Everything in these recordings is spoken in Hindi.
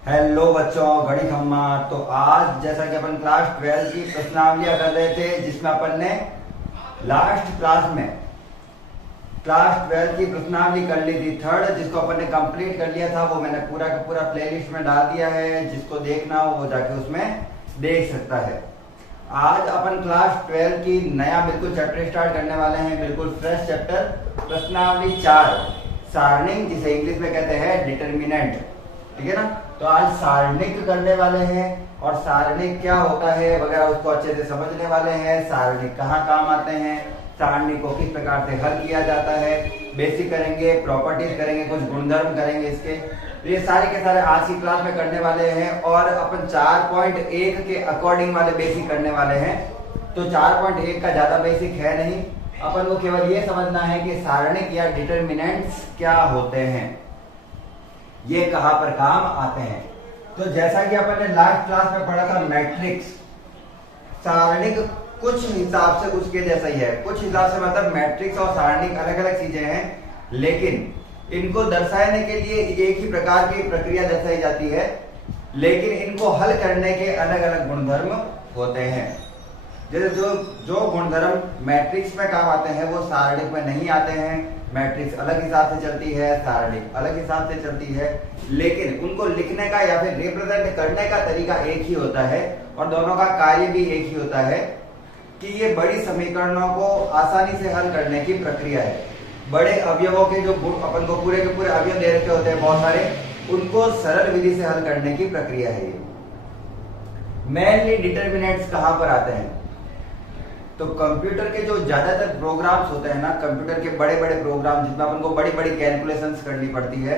हेलो बच्चों, गणित खम्मा। तो आज जैसा कि अपन क्लास 12 की प्रश्नावलियां कर रहे थे, जिसमें अपन ने लास्ट क्लास में क्लास 12 की प्रश्नावली कर ली थी थर्ड, जिसको अपन ने कंप्लीट कर लिया था। वो मैंने पूरा का पूरा प्लेलिस्ट में डाल दिया है, जिसको देखना हो वो जाके उसमें देख सकता है। आज अपन क्लास 12 की नया बिल्कुल चैप्टर स्टार्ट करने वाले हैं, बिल्कुल फ्रेश चैप्टर, प्रश्नावली 4 सारणिक, जिसे इंग्लिश में कहते हैं डिटर्मिनेंट। ठीक है ना। तो आज सारणिक करने वाले हैं और सारणिक क्या होता है वगैरह उसको अच्छे से समझने वाले हैं। सारणिक कहाँ काम आते हैं, सारणिक को किस प्रकार से हल किया जाता है, बेसिक करेंगे, प्रॉपर्टीज करेंगे, कुछ गुणधर्म करेंगे इसके। तो ये सारे के सारे आज की क्लास में करने वाले हैं और अपन 4.1 के अकॉर्डिंग वाले बेसिक करने वाले हैं। तो 4.1 का ज्यादा बेसिक है नहीं, अपन को केवल ये समझना है कि सारणिक या डिटर्मिनेंट्स क्या होते हैं, ये कहां पर काम आते हैं। तो जैसा कि अपन ने लास्ट क्लास में पढ़ा था मैट्रिक्स, सारणिक कुछ हिसाब से उसके जैसा ही है। कुछ हिसाब से मतलब मैट्रिक्स और सारणिक अलग अलग चीजें हैं, लेकिन इनको दर्शाने के लिए एक ही प्रकार की प्रक्रिया दर्शाई जाती है, लेकिन इनको हल करने के अलग अलग गुणधर्म होते हैं। जैसे जो गुणधर्म मैट्रिक्स में काम आते हैं वो सारणिक में नहीं आते हैं। मैट्रिक्स अलग हिसाब से चलती है, सारणिक अलग हिसाब से चलती है, लेकिन उनको लिखने का या फिर रिप्रेजेंट करने का तरीका एक ही होता है और दोनों का कार्य भी एक ही होता है कि ये बड़ी समीकरणों को आसानी से हल करने की प्रक्रिया है। बड़े अवयवों के जो अपन को पूरे के पूरे अवयव दे रखे होते हैं बहुत सारे, उनको सरल विधि से हल करने की प्रक्रिया है ये। मेनली डिटर्मिनेंट्स कहां पर आते हैं, तो कंप्यूटर के जो ज्यादातर प्रोग्राम्स होते हैं ना, कंप्यूटर के बड़े बड़े प्रोग्राम जिसमें अपन को बड़ी बड़ी कैलकुलेशंस करनी पड़ती है,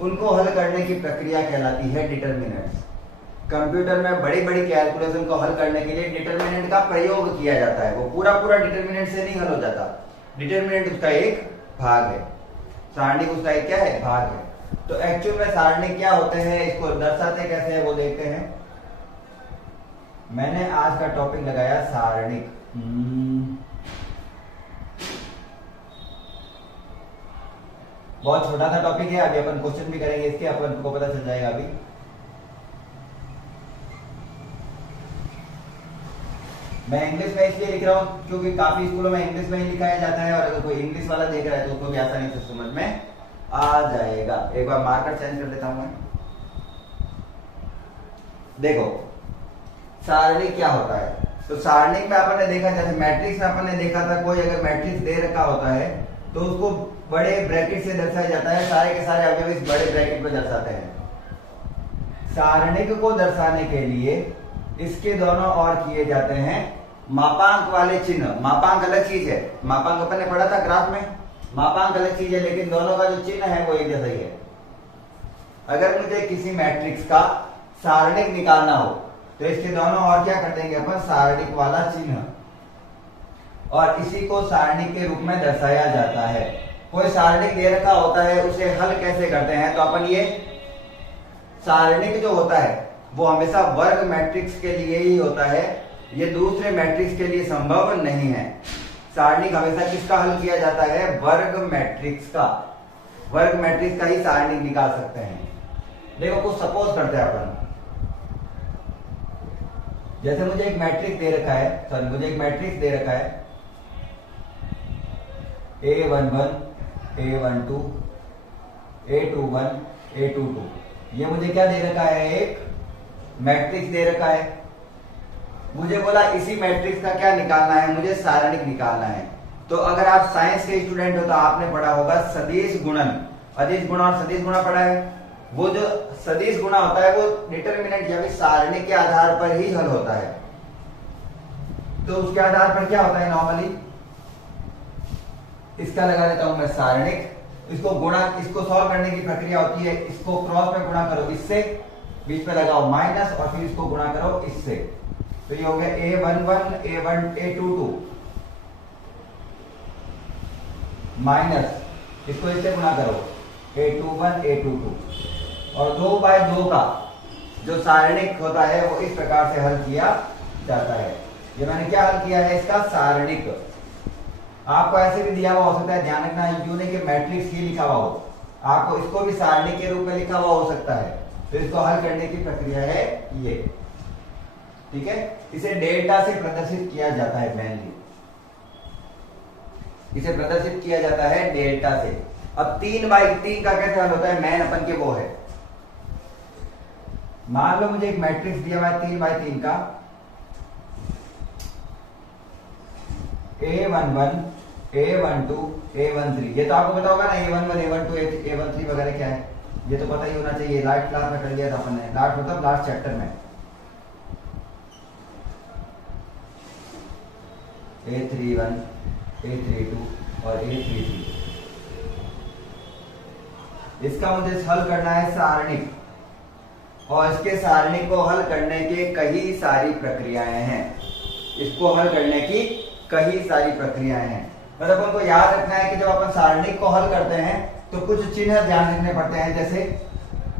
उनको हल करने की प्रक्रिया कहलाती है डिटर्मिनेंट्स। कंप्यूटर में बड़ी बड़ी कैलकुलेशन को हल करने के लिए डिटर्मिनेंट का प्रयोग किया जाता है। वो पूरा पूरा डिटर्मिनेंट से नहीं हल हो जाता, डिटर्मिनेंट उसका एक भाग है, सारणिक उसका एक क्या है, भाग है। तो एक्चुअल में सारणिक क्या होते हैं, इसको दर्शाते कैसे है वो देखते हैं। मैंने आज का टॉपिक लगाया सारणिक। बहुत छोटा सा टॉपिक है, अभी अपन क्वेश्चन भी करेंगे इसके, अपन को पता चल जाएगा। अभी मैं इंग्लिश में इसलिए लिख रहा हूं क्योंकि काफी स्कूलों में इंग्लिश में ही लिखाया जाता है और अगर कोई इंग्लिश वाला देख रहा है तो उसको भी आसानी से समझ में आ जाएगा। एक बार मार्कर चेंज कर लेता हूं मैं। देखो सारणिक क्या होता है, तो सारणिक में अपन ने देखा, जैसे मैट्रिक्स में अपन ने देखा था, कोई अगर मैट्रिक्स दे रखा होता है तो उसको बड़े ब्रैकेट से दर्शाया जाता है, सारे के सारे अवयव इस बड़े ब्रैकेट में दर्शाते हैं। सारणिक को दर्शाने के लिए इसके दोनों ओर किए जाते हैं मापांक वाले चिन्ह। मापांक अलग चीज है, मापांक अपन ने पढ़ा था ग्राफ में, मापांक अलग चीज है, लेकिन दोनों का जो चिन्ह है वो एक जैसा ही है। अगर मुझे किसी मैट्रिक्स का सारणिक निकालना हो तो इसके दोनों ओर क्या कर देंगे अपन, सारणिक वाला चिन्ह, और इसी को सारणिक के रूप में दर्शाया जाता है। कोई सारणिक दे रखा होता है, उसे हल कैसे करते हैं, तो अपन ये सारणिक जो होता है वो हमेशा वर्ग मैट्रिक्स के लिए ही होता है, ये दूसरे मैट्रिक्स के लिए संभव नहीं है। सारणिक हमेशा किसका हल किया जाता है, वर्ग मैट्रिक्स का। वर्ग मैट्रिक्स का ही सारणिक निकाल सकते हैं। देखो कुछ सपोज करते हैं अपन, जैसे मुझे एक मैट्रिक्स दे रखा है, मुझे एक मैट्रिक्स दे रखा है A11, A12, A21, A22। ये मुझे क्या दे रखा है, एक मैट्रिक्स दे रखा है। मुझे बोला इसी मैट्रिक्स का क्या निकालना है, मुझे सारणिक निकालना है। तो अगर आप साइंस के स्टूडेंट हो तो आपने पढ़ा होगा सदिश गुणन, अदिश गुणा और सदिश गुणा पढ़ा है। वो जो सदिश गुणा होता है वो डिटर्मिनेंट या फिर सारणिक के आधार पर ही हल होता है। तो उसके आधार पर क्या होता है, नॉर्मली इसका लगा देता हूं मैं सारणिक, इसको गुणा, इसको सॉल्व करने की प्रक्रिया होती है, इसको क्रॉस में गुणा करो इससे, बीच में लगाओ माइनस और फिर इसको गुणा करो इससे। तो ये हो गया A11, A22 माइनस इसको इससे गुणा करो A21, A22, और 2/2 का जो सारणिक होता है वो इस प्रकार से हल किया जाता है। ये मैंने क्या हल किया है, इसका सारणिक। आपको ऐसे भी दिया हुआ हो सकता है, ध्यान रखना यूं नहीं कि मैट्रिक्स ही लिखा हुआ हो, आपको इसको भी सारणिक के रूप में लिखा हुआ हो सकता है। तो इसको हल करने की प्रक्रिया है ये। ठीक है, इसे डेल्टा से प्रदर्शित किया जाता है मेनली, इसे प्रदर्शित किया जाता है डेल्टा से। अब 3/3 का कैसे हल होता है, मेन अपन के वो है, मान लो मुझे एक मैट्रिक्स दिया हुआ है 3/3 का, A11 A12 A13, ये तो आपको पता होगा ना, A11 A12 A13 वगैरह क्या है, ये तो पता ही होना चाहिए, लास्ट क्लास में कर लिया था अपन ने, लास्ट मतलब लास्ट चैप्टर में। A31 A32 और A33, इसका मुझे हल करना है सारणिक, और इसके सारणिक को हल करने के कई सारी प्रक्रियाएं हैं, इसको हल करने की कई सारी प्रक्रियाएं हैं। मतलब उनको याद रखना है कि जब अपन सारणिक को हल करते हैं तो कुछ चिन्ह ध्यान रखने पड़ते हैं, जैसे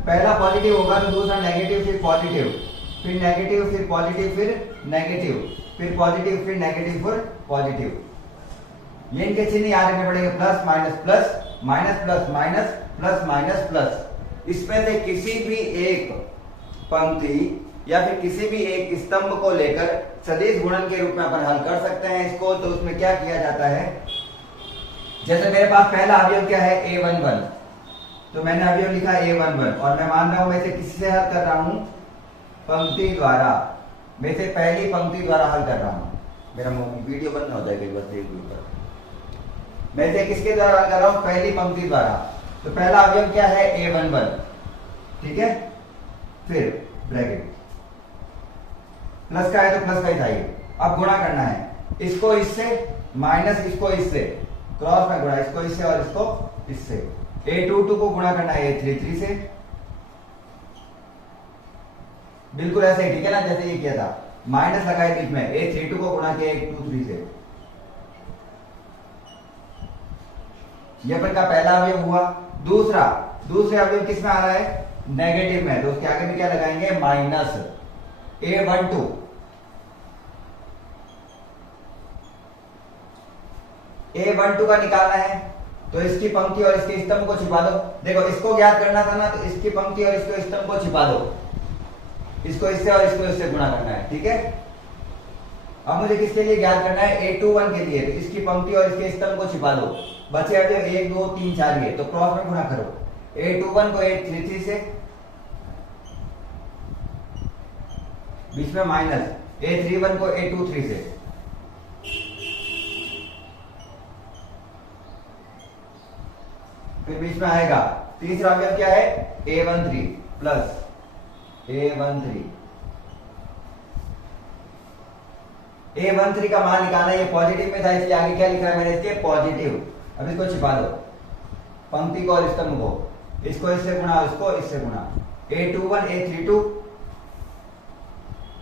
पहला पॉजिटिव होगा तो दूसरा नेगेटिव, फिर पॉजिटिव, फिर नेगेटिव, फिर पॉजिटिव, फिर नेगेटिव, फिर पॉजिटिव, फिर नेगेटिव, फिर पॉजिटिव। ये इनके चिन्ह याद रखने पड़ेंगे, plus minus plus, minus plus minus, plus minus plus. इसमें से किसी भी एक पंक्ति या फिर किसी भी एक स्तंभ को लेकर सदिश गुणन के रूप में अपन हल कर सकते हैं इसको। तो उसमें क्या किया जाता है, जैसे मेरे पास पहला अवयव क्या है A11, तो मैंने अवयव लिखा A11 और मैं मान रहा हूं मैं इसे किससे हल कर रहा हूं, पंक्ति द्वारा, मैं इसे पहली पंक्ति द्वारा हल कर रहा हूं। मेरा वीडियो बंद हो जाएगा बस एक ऊपर, मैं इसे किसके द्वारा हल कर रहा हूं, पहली पंक्ति द्वारा। तो पहला अवयव क्या है A11, ठीक है, फिर ब्रैकेट, प्लस का है तो प्लस का ही था ये। अब गुणा करना है, इसको इससे माइनस इसको इससे, क्रॉस में गुणा, इसको इससे और इसको इससे। A22 को गुणा करना है A33 से, बिल्कुल ऐसे ही, ठीक है ना, जैसे ये किया था, माइनस लगाए बीच में, A32 को गुणा किया A23 से। ये अपन का पहला अवयव हुआ। दूसरे अवयव किस में आ रहा है, नेगेटिव में, तो उसके आगे भी क्या लगाएंगे, माइनस A12। A12 का निकालना है तो इसकी पंक्ति और इसके स्तंभ को छिपा दो। देखो इसको ज्ञात करना था ना, तो इसकी पंक्ति और इसके स्तंभ को छिपा दो, इसको इससे और इसको इससे गुणा करना है, ठीक है। अब मुझे किसके लिए ज्ञात करना है, A21 के लिए, तो इसकी पंक्ति और इसके स्तंभ को छिपा दो। बचे अवयव 1 2 3 4 ये, तो क्रॉस में गुणा करो, A21 को A33 से, बीच में माइनस, A31 को A23 से, फिर बीच में आएगा तीसरा अवयव क्या है, A13 प्लस A13। A13 का मान निकालना, ये पॉजिटिव में था इसलिए आगे क्या लिखा है मैंने, इसके पॉजिटिव। अब इसको छिपा दो, पंक्ति को और स्तंभ को, इसको इससे गुणा, इसको इससे गुणा। A21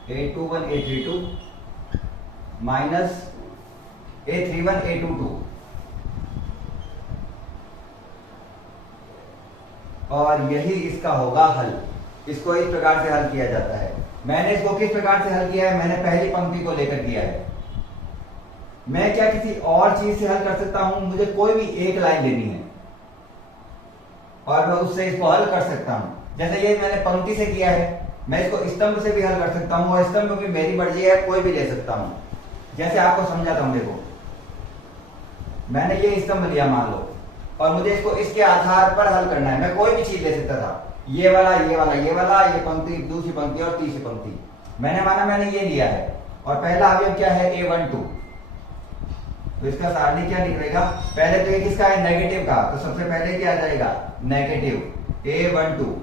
A32 minus A31 A22, और यही इसका होगा हल। इसको इस प्रकार से हल किया जाता है। मैंने इसको किस प्रकार से हल किया है, मैंने पहली पंक्ति को लेकर किया है। मैं क्या किसी और चीज से हल कर सकता हूं, मुझे कोई भी एक लाइन देनी है और मैं उससे इसको हल कर सकता हूं। जैसे ये मैंने पंक्ति से किया है, मैं इसको स्तंभ से भी हल कर सकता हूं, और स्तंभ भी मेरी मर्जी है, कोई भी ले सकता हूं। जैसे आपको समझाता हूं, देखो मैंने ये स्तंभ लिया मान लो, और मुझे इसको इसके आधार पर हल करना है। मैं कोई भी चीज ले सकता था, ये वाला ये वाला ये वाला, ये पंक्ति, दूसरी पंक्ति और तीसरी पंक्ति। मैंने माना मैंने ये लिया है, और पहला अवयव क्या है, A12, तो इसका सारणी क्या निकलेगा, पहले तो ये किसका है, नेगेटिव का, तो सबसे पहले क्या आ जाएगा, नेगेटिव A12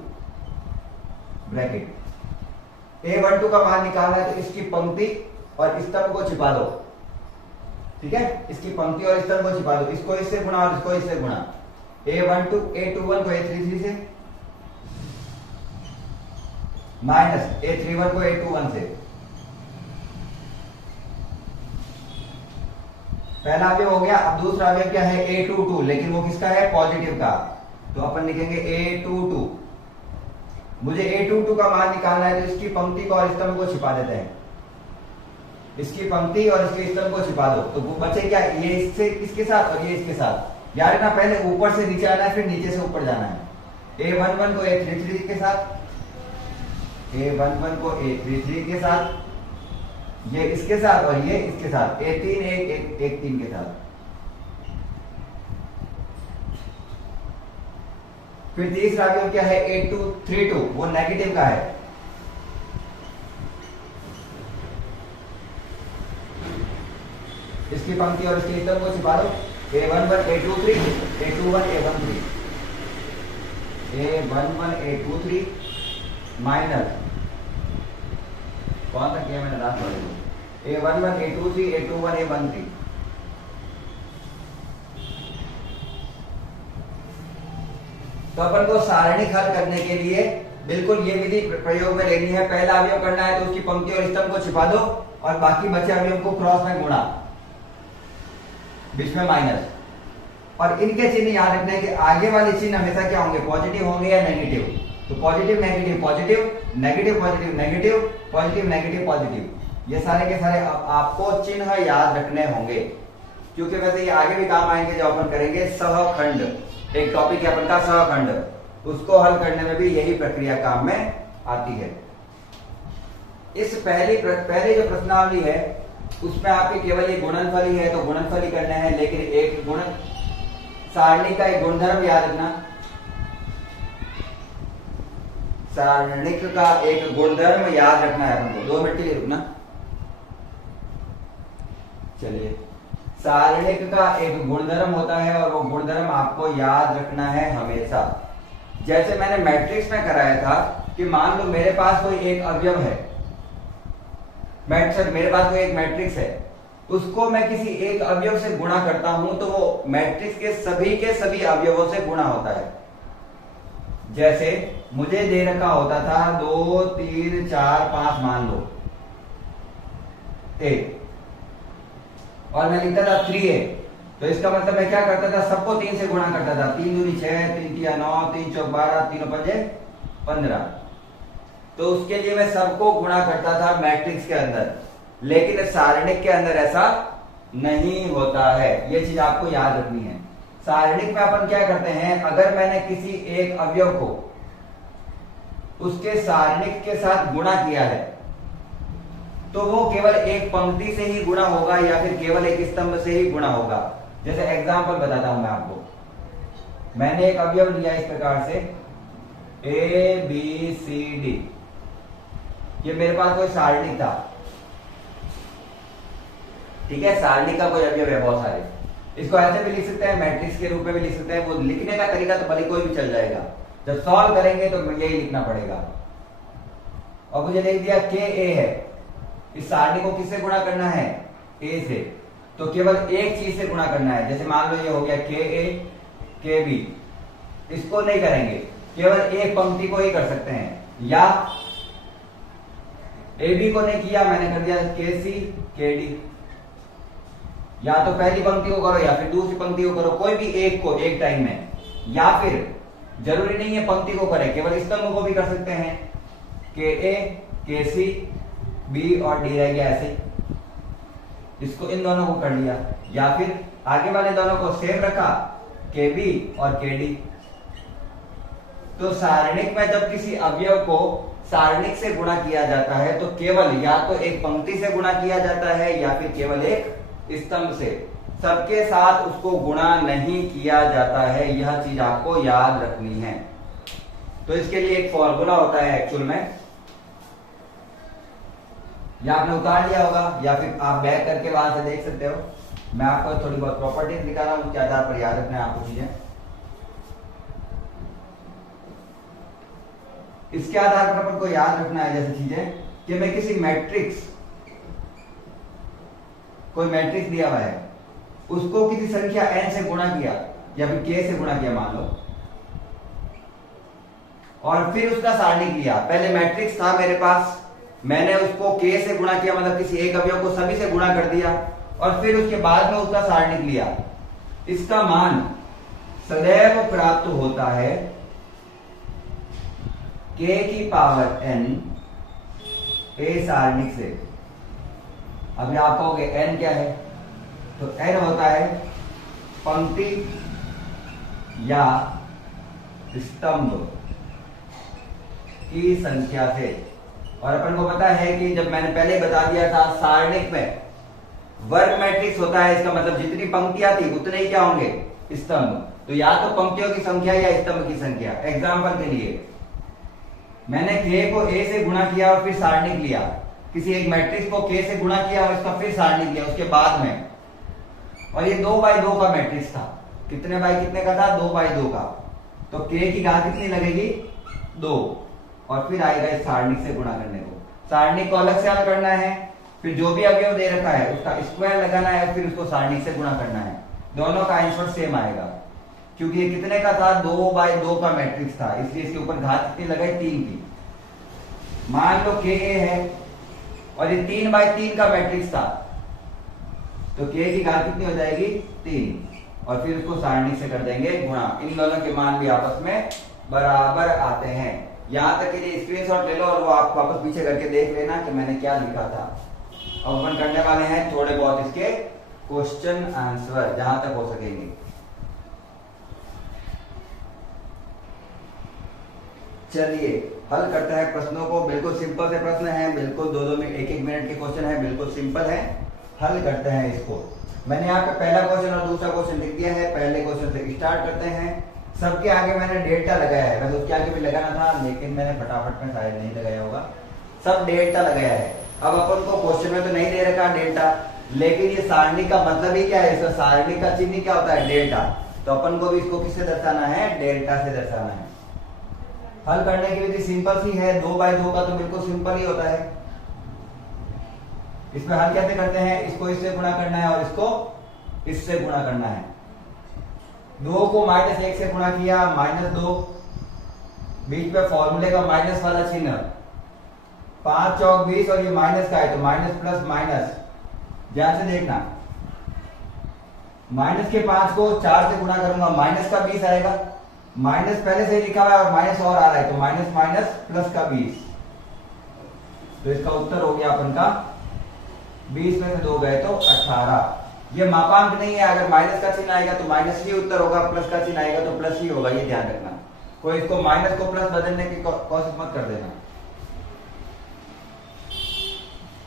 ब्रैकेट। A12 का मान निकालना है तो इसकी पंक्ति और स्तंभ को छिपा दो, ठीक है, इसकी पंक्ति और स्तंभ को छिपा दो, इसको इससे गुणा और इसको इससे गुणा। A21 को A33 से, माइनस A31 को A21 से। पहला अवयव हो गया। अब दूसरा अवयव क्या है, A22, लेकिन वो किसका है, पॉजिटिव का, तो अपन लिखेंगे A22। मुझे A22 का मान निकालना है तो इसकी पंक्ति को और स्तंभ को छिपा देते हैं, इसकी पंक्ति और इसके स्तंभ को छिपा दो, तो वो बचे क्या, ये इससे इसके साथ और ये इसके साथ। यार ना पहले ऊपर से नीचे आना है, फिर नीचे से ऊपर जाना है। A11 को A33 के साथ, A11 को A33 के साथ, ये इसके साथ और ये इसके साथ, A31 के साथ। फिर तीसरा अवयव क्या है, A232, वो नेगेटिव का है। इसकी पंक्ति और इसके स्तंभ को छिपा दो। A11 A23, A21 A13, A11 A23 minus कौन सा किया मैंने लास्ट वाले को, A11 A23 A21 A13। तो अपन को सारणिक हल करने के लिए बिल्कुल ये विधि प्रयोग में लेनी है। पहला अवयव करना है तो उसकी पंक्ति और स्तंभ को छिपा दो और बाकी बचे अवयव को क्रॉस में गुणा, बीच में माइनस। और इनके चिन्ह याद रखने के आगे वाले चिन्ह हमेशा क्या होंगे, पॉजिटिव होंगे या नेगेटिव। तो positive negative positive, negative positive negative, positive negative positive, ये सारे के सारे आपको चिन्ह याद रखने होंगे, क्योंकि वैसे ये आगे भी काम आएंगे जब अपन करेंगे सहखंड। एक टॉपिक है अपन का सहखंड, उसको हल करने में भी यही प्रक्रिया काम में आती है। इस पहले जो प्रश्नावली है उसमें आपके केवल ये गुणनफल ही है, तो गुणनफल ही करने हैं। लेकिन एक गुण सारणी का एक गुणधर्म याद रखना, सारणिक का एक गुणधर्म याद रखना है हमको। 2 मिनट के लिए रुकना। चलिए, सारणिक का एक गुणधर्म होता है और वो गुणधर्म आपको याद रखना है हमेशा। जैसे मैंने मैट्रिक्स में कराया था कि मान लो मेरे पास कोई एक अवयव है, मेरे पास कोई एक मैट्रिक्स है, उसको मैं किसी एक अवयव से गुणा करता हूं तो वो मैट्रिक्स के सभी अवयवों से गुणा होता है। जैसे मुझे दे रखा होता था 2 3 4 5 मान लो ए, और मैं लिखता था 3a, तो इसका मतलब मैं क्या करता था, सबको 3 से गुणा करता था। 3 दूनी 6, 3 तिया 9, 3 चौक 12, 3 पंजे 15। तो उसके लिए मैं सबको गुणा करता था मैट्रिक्स के अंदर। लेकिन सारणिक के अंदर ऐसा नहीं होता है, ये चीज आपको याद रखनी है। सारणिक में अपन क्या करते हैं, अगर मैंने किसी एक अवयव को उसके सारणिक के साथ गुणा किया है तो वो केवल एक पंक्ति से ही गुणा होगा या फिर केवल एक स्तंभ से ही गुणा होगा। जैसे एग्जांपल बताता हूं मैं आपको, मैंने एक अवयव लिया इस प्रकार से ABCD, ये मेरे पास कोई सारणिक था, ठीक है, सारणिक का कोई अवयव है बहुत सारे। इसको ऐसे भी लिख सकते हैं, मैट्रिक्स के रूप में भी लिख सकते हैं। वो लिखने का तरीका तो भले कोई भी चल जाएगा, जब सॉल्व करेंगे तो यही लिखना पड़ेगा। और मुझे लिख दिया KA है, इस सारणी को किससे गुणा करना है, A से, तो केवल एक चीज से गुणा करना है। जैसे मान लो ये हो गया KA KB, इसको नहीं करेंगे, केवल एक पंक्ति को ही कर सकते हैं। या AB को नहीं किया, मैंने कर दिया KC KD, या तो पहली पंक्ति को करो या फिर दूसरी पंक्ति को करो, कोई भी एक को एक टाइम में। या फिर जरूरी नहीं है पंक्ति को करें, केवल स्तंभ को भी कर सकते हैं। KA KC B और D रह गया ऐसे, इसको इन दोनों को कर लिया। या फिर आगे वाले दोनों को सेम रखा, KB और KD। तो सारणिक में जब किसी अवयव को सारणिक से गुणा किया जाता है तो केवल या तो एक पंक्ति से गुणा किया जाता है या फिर केवल एक स्तंभ से, सबके साथ उसको गुणा नहीं किया जाता है। यह चीज आपको याद रखनी है। तो इसके लिए एक फॉर्मूला होता है एक्चुअल में, या आपने उतार लिया होगा या फिर आप बैक करके वहां से देख सकते हो। मैं आपको थोड़ी बहुत प्रॉपर्टीज दिखा रहा हूं, उसके आधार पर याद रखना है आपको चीजें। इसके आधार पर अपन को याद रखना है जैसे चीजें कि मैं किसी मैट्रिक्स, कोई मैट्रिक्स दिया हुआ है, उसको किसी संख्या n से गुणा किया या फिर k से गुणा किया मान लो, और फिर उसका सारणिक लिया। पहले मैट्रिक्स था मेरे पास, मैंने उसको k से गुणा किया, मतलब किसी एक अवयव को सभी से गुणा कर दिया, और फिर उसके बाद में उसका सारणिक लिया। इसका मान सदैव प्राप्त होता है k की पावर n a सारणिक से। अभी आप कहोगे n क्या है, तो n होता है पंक्ति या स्तंभ की संख्या से। और अपन को पता है कि जब मैंने पहले बता दिया था सारणिक में वर्ग मैट्रिक्स होता है, इसका मतलब जितनी पंक्तियां थी उतने ही क्या होंगे स्तंभ। तो या तो पंक्तियों की संख्या या स्तंभ की संख्या। एग्जाम्पल के लिए मैंने k को a से गुणा किया और फिर सारणिक लिया, किसी एक मैट्रिक्स को k से गुणा किया और इसका फिर सारणिक लिया उसके बाद में, और ये 2x2 का मैट्रिक्स था। कितने बाई कितने का था? 2x2 का। तो k की घात कितनी लगेगी? 2, और फिर आएगा इस सारणिक से गुणा करने को। सारणिक को अलग से हल करना है, फिर जो भी अवयव दे रखा है उसका स्क्वायर लगाना है, फिर उसको सारणिक से गुणा करना है। दोनों का आंसर सेम आएगा, क्योंकि ये कितने का था? 2x2 का मैट्रिक्स था, इसलिए इसके ऊपर घात कितनी लगाई? 3 की। मान लो k है और ये 3x3 का मैट्रिक्स था, तो k की घात कितनी हो जाएगी? 3, और फिर उसको सारणिक से कर देंगे गुणा। इन दोनों के मान भी आपस में बराबर आते हैं। यहां तक के लिए स्क्रीनशॉट ले लो और वो आप वापस पीछे करके देख लेना कि मैंने क्या लिखा था। अब अपन करने वाले हैं थोड़े बहुत इसके क्वेश्चन आंसर जहां तक हो सकेंगे। चलिए हल करते हैं प्रश्नों को। बिल्कुल सिंपल से प्रश्न है, बिल्कुल 2-2 मिनट 1-1 मिनट के क्वेश्चन है, बिल्कुल सिंपल है। हल करते हैं इसको। मैंने यहाँ पे पहला क्वेश्चन और दूसरा क्वेश्चन लिख दिया है। पहले क्वेश्चन से स्टार्ट करते हैं। सबके आगे मैंने डेल्टा लगाया है, वैसे उसके आगे भी लगाना था लेकिन मैंने फटाफट में शायद नहीं लगाया होगा। सब डेल्टा लगाया है। अब अपन को क्वेश्चन में तो नहीं दे रखा डेल्टा, लेकिन ये सारणी का मतलब ही क्या है? इसका सारणी का चिन्ह क्या होता है? डेल्टा। तो अपन को भी इसको किससे दर्शाना है? डेल्टा से दर्शाना है। हल करने की विधि सिंपल सी है। 2x2 का तो बिल्कुल सिंपल ही होता है। इसमें हल कैसे करते हैं? इसको इससे गुणा करना है और इसको इससे गुणा करना है। 2 को -1 से गुणा किया, -2, बीच में फॉर्मूले का माइनस वाला चिन्ह, 5 चौक 20 और ये माइनस का है तो माइनस प्लस माइनस। ध्यान से देखना, माइनस के 5 को 4 से गुणा करूंगा, माइनस का 20 आएगा। माइनस पहले से लिखा हुआ है और माइनस और आ रहा है तो माइनस माइनस प्लस का 20। तो इसका उत्तर हो गया अपन का 20 में से 2 गए तो 18। ये मापांक नहीं है, अगर माइनस का चिन्ह आएगा तो माइनस ही उत्तर होगा, प्लस का चिन्ह आएगा तो प्लस ही होगा, ये ध्यान रखना। कोई इसको माइनस को प्लस बदलने की कोशिश मत कर देना।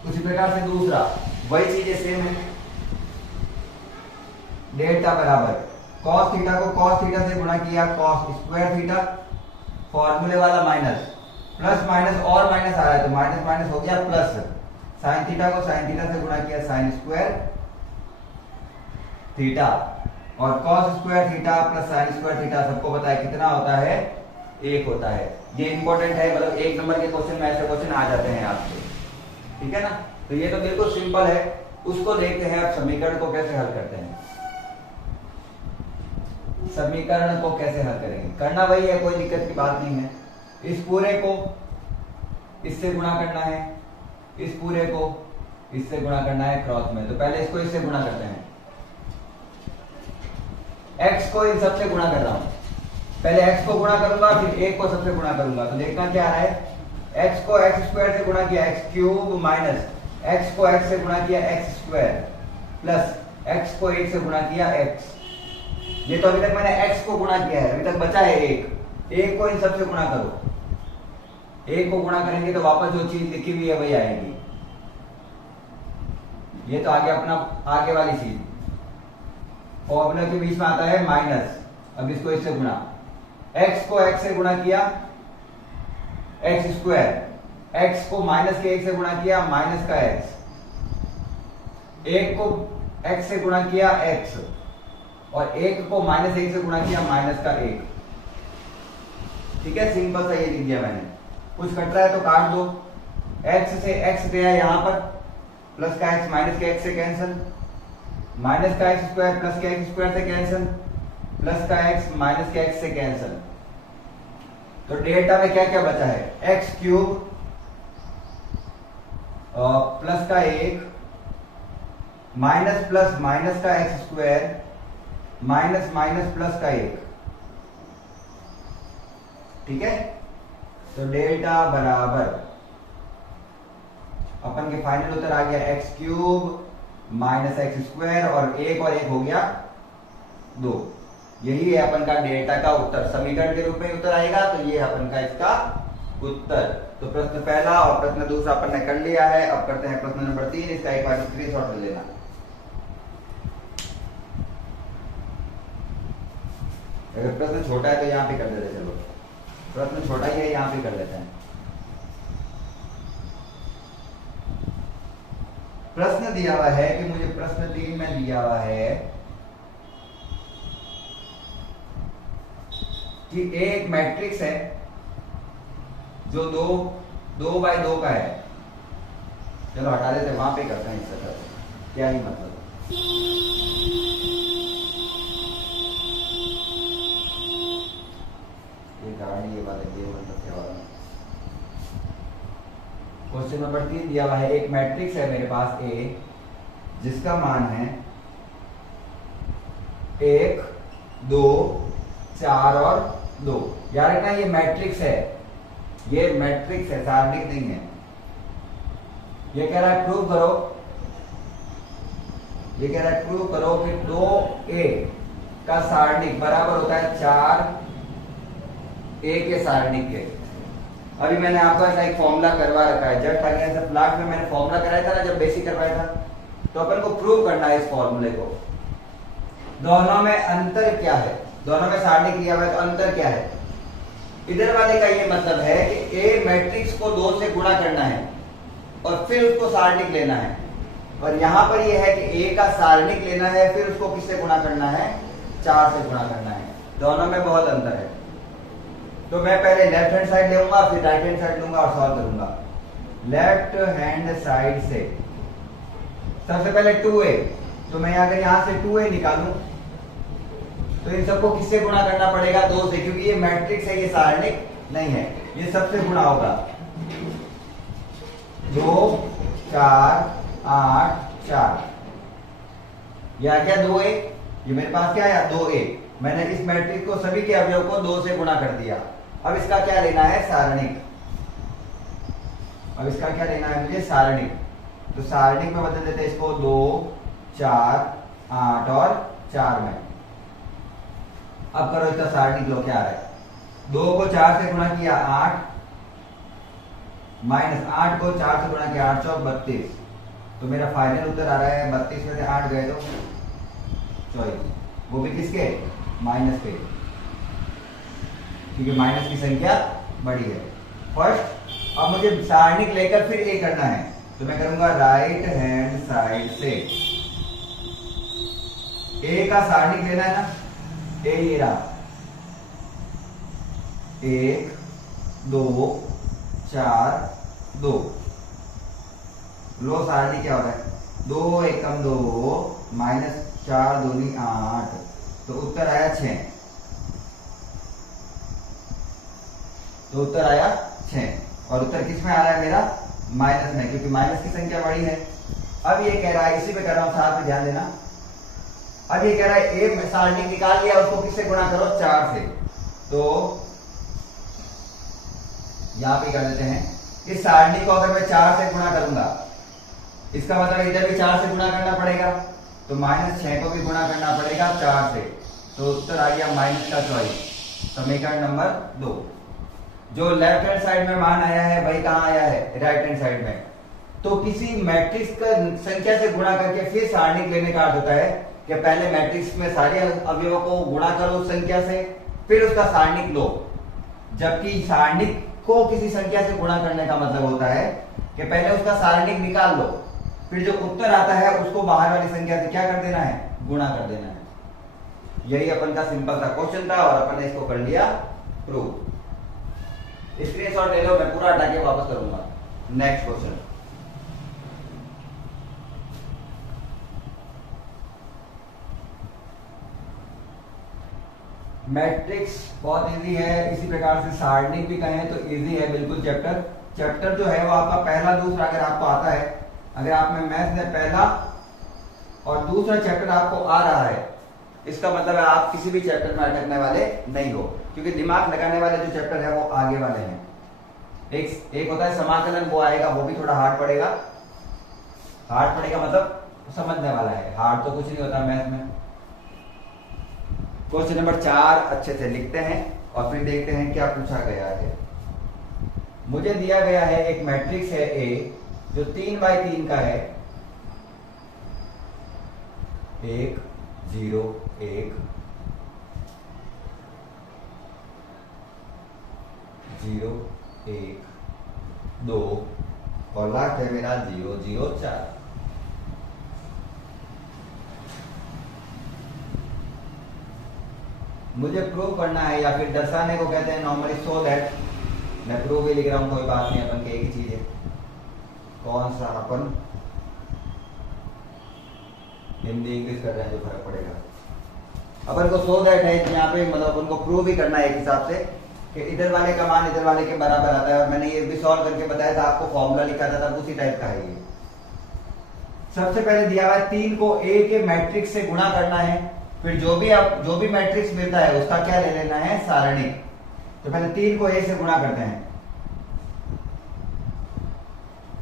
उसी प्रकार से दूसरा वही चीजें सेम है। डेल्टा बराबर cos थीटा को cos थीटा से गुणा किया, cos स्क्वायर थीटा, फॉर्मूले वाला माइनस, प्लस माइनस और माइनस आ रहा है तो माइनस माइनस हो गया प्लस। साइन थीटा को साइन थीटा से गुणा किया, साइन स्क्वायर थीटा, और cos square theta plus sine square theta सबको पता है कितना होता है? 1 होता है। ये इंपॉर्टेंट है, मतलब 1 नंबर के क्वेश्चन में ऐसे क्वेश्चन आ जाते हैं आपके, ठीक है ना। तो ये तो बिल्कुल सिंपल है। उसको देखते हैं अब समीकरण को कैसे हल करते हैं। समीकरण को कैसे हल करेंगे? करना वही है, कोई दिक्कत की बात नहीं है। इस पूरे को इससे गुणा करना है, इस पूरे को इससे गुणा करना है क्रॉस में। तो पहले इसको इससे गुणा करते हैं। x को इन सबसे गुणा कर रहा हूं। पहले x को गुणा करूंगा, फिर 1 को सबसे गुणा करूंगा। तो देखना क्या आ रहा है? x को x स्क्वायर से गुणा किया, x क्यूब, माइनस x को x से गुणा किया, x स्क्वायर, प्लस x को 1 से गुणा किया, x। ये तो अभी तक मैंने x को गुणा किया है, अभी तक बचा है 1 को इन सबसे गुणा करो। 1 को गुणा करेंगे तो वापस जो चीज लिखी हुई है वही आएगी। ये तो आगे अपना आगे वाली चीज, फॉर्मूला के बीच में आता है माइनस। अब इसको इससे गुणा, x को x से गुणा किया, x स्क्वायर, x को माइनस के 1 से गुणा किया, माइनस का x, 1 को x से गुणा किया, x, और 1 को -1 से गुणा किया, माइनस का 1। ठीक है, सिंपल सा ये लिख दिया मैंने। कुछ कट रहा है तो काट दो। x से x गया यहां पर, प्लस का x माइनस के x से कैंसिल, माइनस का x स्क्वायर प्लस का x स्क्वायर से कैंसिल, प्लस का x माइनस के x से कैंसिल। तो डेल्टा में क्या क्या बचा है? x क्यूब प्लस का 1 माइनस प्लस माइनस का x square minus minus plus का 1। ठीक है, तो डेल्टा बराबर अपन के फाइनल उत्तर आ गया x cube minus x square, और 1 और 1 हो गया 2। यही है अपन का डेल्टा का उत्तर। समीकरण के रूप में उत्तर आएगा तो ये अपन का इसका उत्तर। तो प्रश्न पहला और प्रश्न दूसरा अपन ने कर लिया है। अब करते हैं प्रश्न नंबर 3। इसका एक बार स्क्रीनशॉट ले लेना। अगर प्रश्न छोटा है तो यहाँ पे कर देते, चलो प्रश्न छोटा ही है, यहाँ पे कर लेते हैं। प्रश्न दिया हुआ है कि मुझे प्रश्न 3 में दिया हुआ है कि एक मैट्रिक्स है जो 2 बाय 2 का है। चलो हटा देते, वहां पे करते हैं इसका क्या ही मतलब। ये गाड़ी ये वाला ये मतलब क्या वाला। क्वेश्चन नंबर 3 दिया हुआ है, एक मैट्रिक्स है मेरे पास ए जिसका मान है 1 2 4 और 2। याद रखना ये मैट्रिक्स है, ये मैट्रिक्स है, सारणिक नहीं है। ये कह रहा है प्रूव करो, ये कह रहा है प्रूव करो कि 2a का सारणिक बराबर होता है 4a के सारणिक के। अभी मैंने आपको ऐसा एक फॉर्मूला करवा रखा है, जब था कि लास्ट में मैंने फॉर्मूला कराया था ना, जब बेसिक करवाया था, तो अपन को प्रूव करना है इस फॉर्मूले को। दोनों में अंतर क्या है, दोनों में सारणिक लिया हुआ है तो अंतर क्या है। इधर वाले का ये मतलब है कि ए मैट्रिक्स को 2 से गुणा करना है और फिर उसको सारणिक लेना है, और यहां पर ये है कि ए का सारणिक लेना है फिर उसको किससे गुणा करना है, 4 से गुणा करना है। दोनों में बहुत अंतर है। तो मैं पहले लेफ्ट हैंड साइड लूंगा, फिर राइट हैंड साइड लूंगा और सॉल्व करूंगा। लेफ्ट हैंड साइड से सबसे पहले 2a, तो मैं अगर यहां से 2a निकालूं तो इन सबको किससे गुणा करना पड़ेगा, 2 से, क्योंकि ये मैट्रिक्स है, ये सारणिक नहीं है, ये सबसे गुणा होगा। 2 4 8 4, यह क्या 2a, ये मेरे पास क्या है 2a। मैंने इस मैट्रिक्स को सभी के अवयव को 2 से गुणा कर दिया। अब इसका क्या लेना है, सारणिक। अब इसका क्या लेना है मुझे, सारणिक। तो सारणिक में बदल देते हैं इसको 2 4 8 और 4 में। अब करो इसका सारणिक लो, क्या है 2 को 4 से गुणा किया 8, माइनस 8 को 4 से गुणा किया 8 चौक 32। तो मेरा फाइनल उत्तर आ रहा है 32 में से 8 गए तो 24, वो भी किसके, माइनस के, क्योंकि माइनस की संख्या बड़ी है। फर्स्ट अब मुझे सारणिक लेकर फिर ए करना है, तो मैं करूंगा राइट हैंड साइड से ए का सारणिक लेना है ना, ए ये रहा 1 2 4 2। लो सारणी क्या होता है, 2 एकम 2 माइनस 4 दूनी 8, तो उत्तर आया 6। तो उत्तर आया 6, और उत्तर किस में आ रहा है मेरा, माइनस में, क्योंकि माइनस की संख्या बड़ी है। अब ये कह रहा है, इसी पे कर रहा हूं, साथ में ध्यान देना। अब ये कह रहा है ए में सारणिक निकाल लिया, उसको किससे गुणा करो, 4 से। तो यहां पे कर देते हैं, इस सारणी को अगर मैं 4 से गुणा करूंगा, इसका मतलब इधर भी 4 से गुणा करना पड़ेगा, तो -6 को भी गुणा करना पड़ेगा 4 से। तो उत्तर आ गया -24, समीकरण नंबर 2। जो लेफ्ट हैंड साइड में मान आया है वही कहां आया है, राइट हैंड साइड में। तो किसी मैट्रिक्स का संख्या से गुणा करके फिर सारणिक लेने का अर्थ होता है कि पहले मैट्रिक्स में सारे अवयवों को गुणा करो उस संख्या से, फिर उसका सारणिक लो। जबकि सारणिक को किसी संख्या से गुणा करने का मतलब होता है कि पहले उसका सारणिक निकाल लो, फिर जो उत्तर आता है उसको बाहर वाली संख्या से क्या कर देना है, गुणा कर देना है। यही अपन का सिंपल सा क्वेश्चन था और अपन ने इसको कर लिया प्रूव। स्क्रीनशॉट ले लो, मैं पूरा हटा के वापस करूंगा। नेक्स्ट क्वेश्चन, मैट्रिक्स बहुत इजी है, इसी प्रकार से सारणिक भी कहें तो इजी है बिल्कुल। चैप्टर जो है वो आपका पहला दूसरा अगर आपको आता है, अगर आप में मैथ्स में पहला और दूसरा चैप्टर आपको आ रहा है, इसका मतलब है आप किसी भी चैप्टर में अटकने वाले नहीं हो, क्योंकि दिमाग लगाने वाले जो चैप्टर है वो आगे वाले हैं। एक होता है समाकलन, वो आएगा, वो भी थोड़ा हार्ड पड़ेगा। हार्ड पड़ेगा मतलब समझने वाला है, हार्ड तो कुछ नहीं होता मैथ में। क्वेश्चन नंबर 4 अच्छे से लिखते हैं और फिर देखते हैं क्या पूछा गया है। मुझे दिया गया है एक मैट्रिक्स है ए जो 3x3 का है, 1 0 1 0 1 2 और लास्ट है मेरा 0 0 4। मुझे प्रूव करना है या फिर दर्शाने को कहते हैं नॉर्मली, सो दैट मैं प्रूव ही लिख रहा हूं, कोई बात नहीं, अपन की एक ही चीज है। कौन सा अपन हिंदी इंग्लिश कर रहे हैं जो फर्क पड़ेगा। अपन को सो दैट है यहाँ पे, मतलब अपन को प्रूव ही करना है एक हिसाब से कि इधर वाले का मान इधर वाले के बराबर आता है। और मैंने ये भी सॉल्व करके बताया था आपको, फॉर्मूला लिखा था तब उसी टाइप का है ये। सबसे पहले दिया हुआ है 3 को ए के मैट्रिक्स से गुणा करना है, फिर जो भी मैट्रिक्स मिलता है उसका क्या ले लेना है, सारणिक। तो पहले 3 को ए से गुणा करते हैं,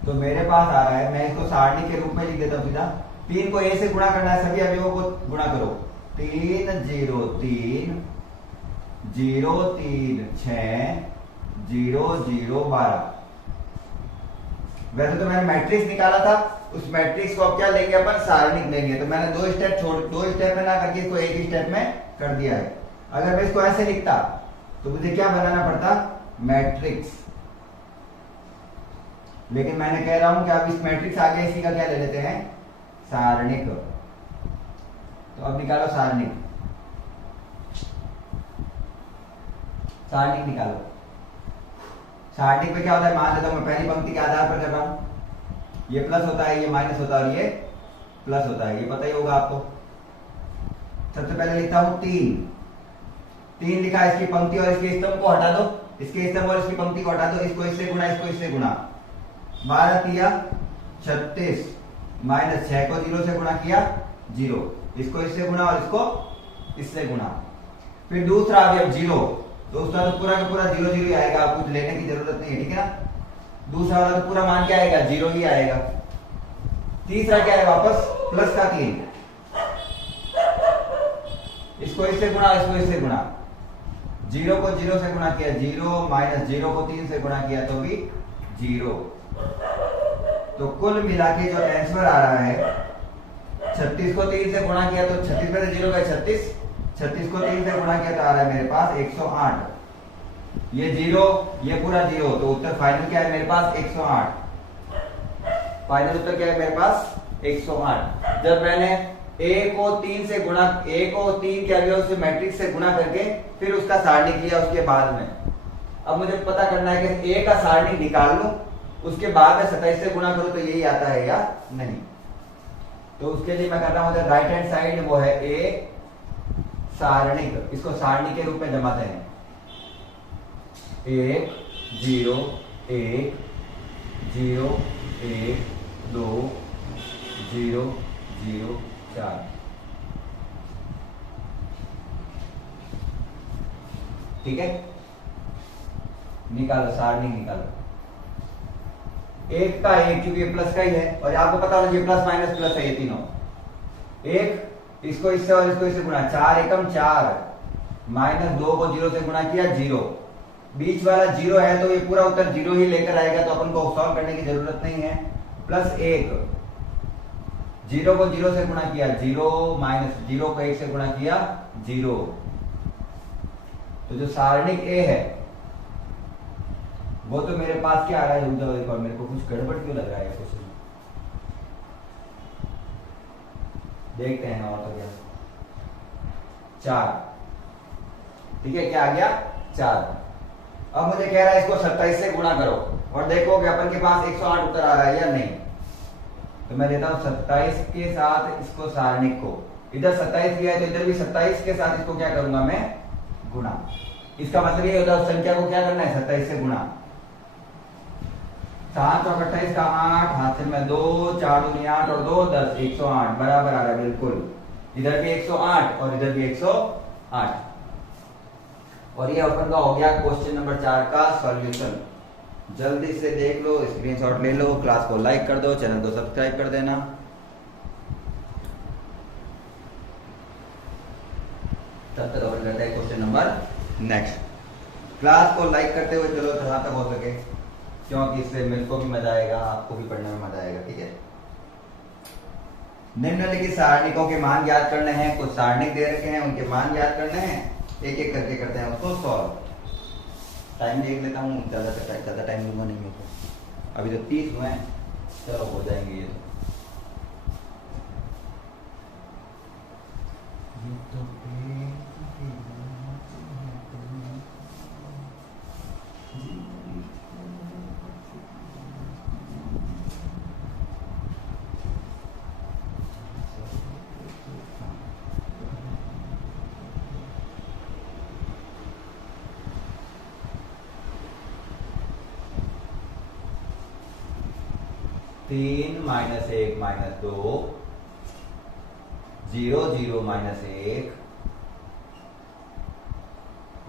तो मेरे पास आ रहा है, मैं इसको सारणी के रूप में लिख देता हूं सीधा। 3 को ए से गुणा करना है, सभी अवयवों को गुणा करो। 3 0 3 0 3 6 0 0 12। वैसे तो मैंने मैट्रिक्स निकाला था, उस मैट्रिक्स को अब क्या लेंगे अपन, सारणिक लेंगे। तो मैंने दो स्टेप में ना करके इसको एक ही स्टेप में कर दिया है। अगर मैं इसको ऐसे लिखता तो मुझे क्या बनाना पड़ता, मैट्रिक्स। लेकिन मैंने कह रहा हूं कि अब इस मैट्रिक्स आगे इसी का क्या ले लेते हैं, सारणिक। तो अब निकालो सारणिक, सारणिक निकालो। सारणिक में क्या होता है, मान लेता हूं मैं पहली पंक्ति के आधार पर कर रहा हूं, ये प्लस होता है, ये माइनस होता है और ये प्लस होता है, ये पता ही होगा आपको। सबसे पहले लिखता हूं 3 लिखा, इसकी पंक्ति और इसके स्तंभ को हटा दो, इसके स्तंभ और इसकी पंक्ति को हटा दो, इसको इससे गुणा, इसको इससे गुणा। 12 तिया 36 माइनस 6 को 0 से गुणा किया 0, इसको इससे गुणा और इसको इससे गुणा। फिर दूसरा अवयव 0, तो उसका तो पूरा का पूरा 0 0 ही आएगा, कुछ लेने की जरूरत नहीं है, ठीक है ना। दूसरा वाला तो पूरा मान क्या आएगा, 0 ही आएगा। तीसरा क्या है, वापस प्लस का 3, इसको इससे गुणा, इसको इससे गुणा। 0 को 0 से गुणा किया 0, माइनस 0 को 3 से गुणा किया तो भी 0। तो कुल मिला के जो आंसर आ रहा है, 36 को 3 से गुणा किया तो 36 में 0 का 36, 36 को 3 से गुणा किया तो आ रहा है मेरे पास 108। ये 0, ये पूरा 0, तो उत्तर फाइनल क्या है मेरे पास, 108। फाइनल उत्तर क्या है मेरे पास, 108। जब मैंने a को 3 से गुणा, a को 3 के अवयव से मैट्रिक्स से गुणा करके फिर उसका सारणिक लिया उसके बाद में। अब मुझे पता करना है कि a का सारणिक निकाल लूं, उसके बाद में 27 से गुणा करूं तो यही आता है या नहीं। तो उसके लिए मैं कर रहा हूं राइट हैंड साइड, वो है a सारणिक, इसको सारणी के रूप में जमाते हैं। 1 0 1 0 1 2 0 0 4। ठीक है, निकालो सारणी निकालो। 1 का 1, क्योंकि ये प्लस का ही है और आपको पता होगा ये प्लस माइनस प्लस है, ये तीनों। 1 इसको इससे और इसको इससे गुणा, 4 एकम 4, माइनस 2 को 0 से गुणा किया 0, बीच वाला 0 है तो ये पूरा उत्तर 0 ही लेकर आएगा, तो अपन को सॉल्व करने की जरूरत नहीं है। प्लस 1, 0 को 0 से गुणा किया 0, माइनस 0 को 1 से गुणा किया 0। तो जो सारणिक A है वो तो मेरे पास क्या आ रहा है, एक और मेरे को कुछ गड़बड़ क्यों लग रहा है क्वेश्चन में, देखते हैं। और तो क्या 4, ठीक है, क्या आ गया 4। अब मुझे कह रहा है इसको 27 से गुणा करो और देखो कि अपन के पास 108 उत्तर आ रहा है या नहीं। तो मैं देता हूं 27 के साथ इसको सारणिक को, इधर 27 लिया है तो इधर भी 27 के साथ इसको क्या करूंगा मैं, गुणा। इसका मतलब ये होता है उस संख्या को क्या करना है, 27 से गुणा। 7 चौक 28 का 8, हाथ से में 2, 4 दूनी 8 और 2 10, 108 बराबर आ रहा है बिल्कुल। इधर भी 108 और इधर भी 108। और ये अपन का हो गया क्वेश्चन नंबर 4 का सॉल्यूशन। जल्दी से देख लो, स्क्रीनशॉट ले लो, क्लास को लाइक कर दो, चैनल को सब्सक्राइब कर देना। तब तक अपन करते हैं क्वेश्चन नंबर नेक्स्ट। क्लास को लाइक करते हुए चलो जहां तक हो सके। क्योंकि इससे मेरे को भी मजा आएगा, आपको भी पढ़ने में मजा आएगा। ठीक है, निम्नलिखित सारणिकों के मान ज्ञात करने हैं। कुछ सारणिक दे रखे हैं, उनके मान ज्ञात करने हैं, एक एक करके करते हैं उसको सॉल्व। टाइम देख लेता हूँ, ज़्यादा टाइम लूंगा नहीं मैं तो, अभी तो 30 हुए हैं, चलो हो जाएंगे ये तो। तीन माइनस एक माइनस दो, 0 0 माइनस एक,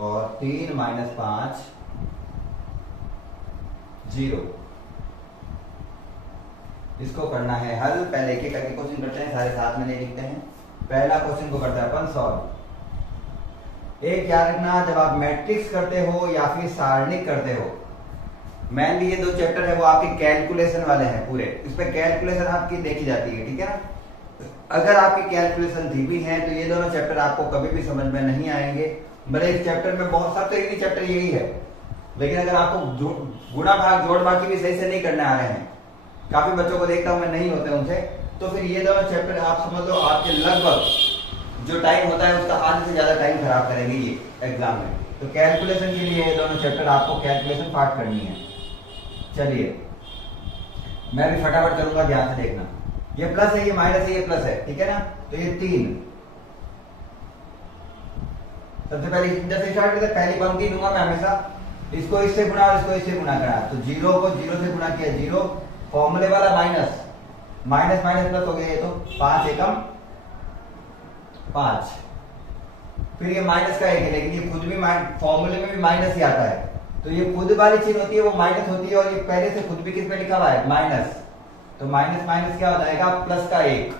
और 3 माइनस 5 0। इसको करना है हल। पहले एक एक करके क्वेश्चन करते हैं, सारे साथ में नहीं लिखते हैं। पहला क्वेश्चन को करते हैं अपन सॉल्व। एक याद रखना, जब आप मैट्रिक्स करते हो या फिर सारणिक करते हो, मेनली ये दो चैप्टर है वो आपके कैलकुलेशन वाले हैं पूरे, इस पे कैलकुलेशन आपकी देखी जाती है। ठीक है ना, अगर आपकी कैलकुलेशन दी भी है तो ये दोनों चैप्टर आपको कभी भी समझ में नहीं आएंगे। भले इस चैप्टर में बहुत सब तरीके के चैप्टर यही है, लेकिन अगर आपको गुणा भाग जोड़ भाग भी सही से नहीं करने आ रहे हैं, काफी बच्चों को देखता हूं मैं नहीं होते उनसे, तो फिर ये दोनों चैप्टर आप समझ लो आपके लगभग जो टाइम होता है उसका आधे से ज्यादा टाइम खराब करेंगे ये एग्जाम में। तो कैलकुलेशन के लिए ये दोनों चैप्टर आपको कैलकुलेशन पार्ट करनी है। चलिए मैं भी फटाफट करूंगा, ध्यान से देखना। ये प्लस है, ये माइनस है, ये प्लस है, ठीक है ना। तो ये 3, सबसे पहले जैसे स्टार्ट करते पहली पंक्ति लूंगा मैं हमेशा, इसको इससे गुणा और इसको इससे गुणा करा, तो 0 को 0 से गुणा किया 0, फॉर्मूले वाला माइनस, माइनस माइनस प्लस हो गया, ये तो 5 एकम 5। फिर ये माइनस का एक है, लेकिन ये खुद भी फॉर्मूले में भी माइनस ही आता है, तो ये खुद वाली चीज होती है वो माइनस होती है, और ये पहले से खुद भी किस पे लिखा हुआ है माइनस, तो माइनस माइनस क्या हो जाएगा प्लस का 1।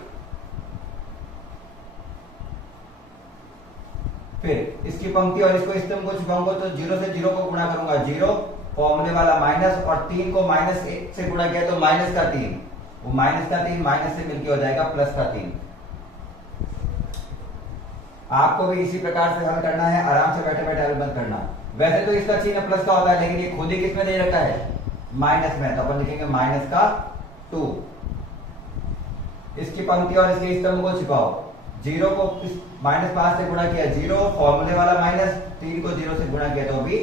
फिर इसकी पंक्ति और इसको स्तंभ को छुपाऊंगा तो 0 से 0 को गुणा करूंगा 0, फॉर्मूले वाला माइनस, और 3 को माइनस 1 से गुणा किया तो माइनस का 3, वो माइनस का 3 माइनस से मिलकर हो जाएगा प्लस का 3। आपको भी इसी प्रकार से हल करना है, आराम से बैठे बैठे हल मत करना। वैसे तो इसका चिन्ह प्लस का होता है, लेकिन ये खुद ही किसमें दे रखा है माइनस में, तो अपन लिखेंगे माइनस का 2। इसकी पंक्ति और इसके स्तंभ को छिपाओ, 0 को माइनस 5 से गुणा किया 0, फॉर्मूले वाला माइनस, 3 को 0 से गुणा किया तो भी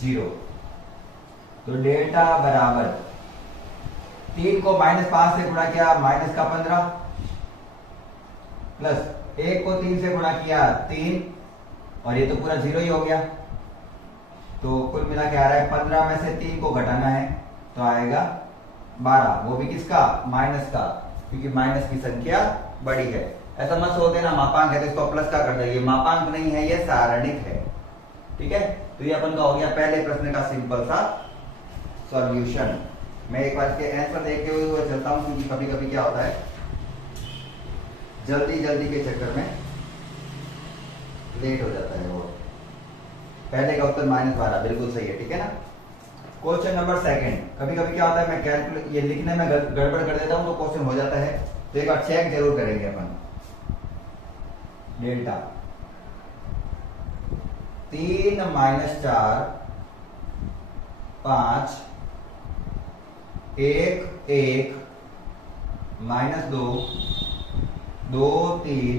0। तो डेल्टा बराबर 3 को माइनस 5 से गुणा किया माइनस का 15, प्लस 1 को 3 से गुणा किया 3, और ये तो पूरा 0 ही हो गया। तो कुल मिला के आ रहा है 15 में से 3 को घटाना है तो आएगा 12, वो भी किसका माइनस का, क्योंकि माइनस की संख्या बड़ी है। ऐसा मत सोच देना मापांक है तो इसको प्लस का कर देंगे, मापांक नहीं है ये सारणिक है। ठीक है, तो ये अपन का हो गया पहले प्रश्न का सिंपल सा सॉल्यूशन। मैं एक बार इसके आंसर देखते हुए चलता हूं, क्योंकि कभी कभी क्या होता है जल्दी जल्दी के चक्कर में लेट हो जाता है। वो पहले का उत्तर -12 बिल्कुल सही है, ठीक है ना। क्वेश्चन नंबर सेकंड, कभी कभी क्या होता है मैं कैलकुलेट ये लिखने में गड़बड़ कर देता हूं तो क्वेश्चन हो जाता है, तो एक बार चेक जरूर करेंगे अपन। डेल्टा 3 - 4 5 1 1 -2 2 3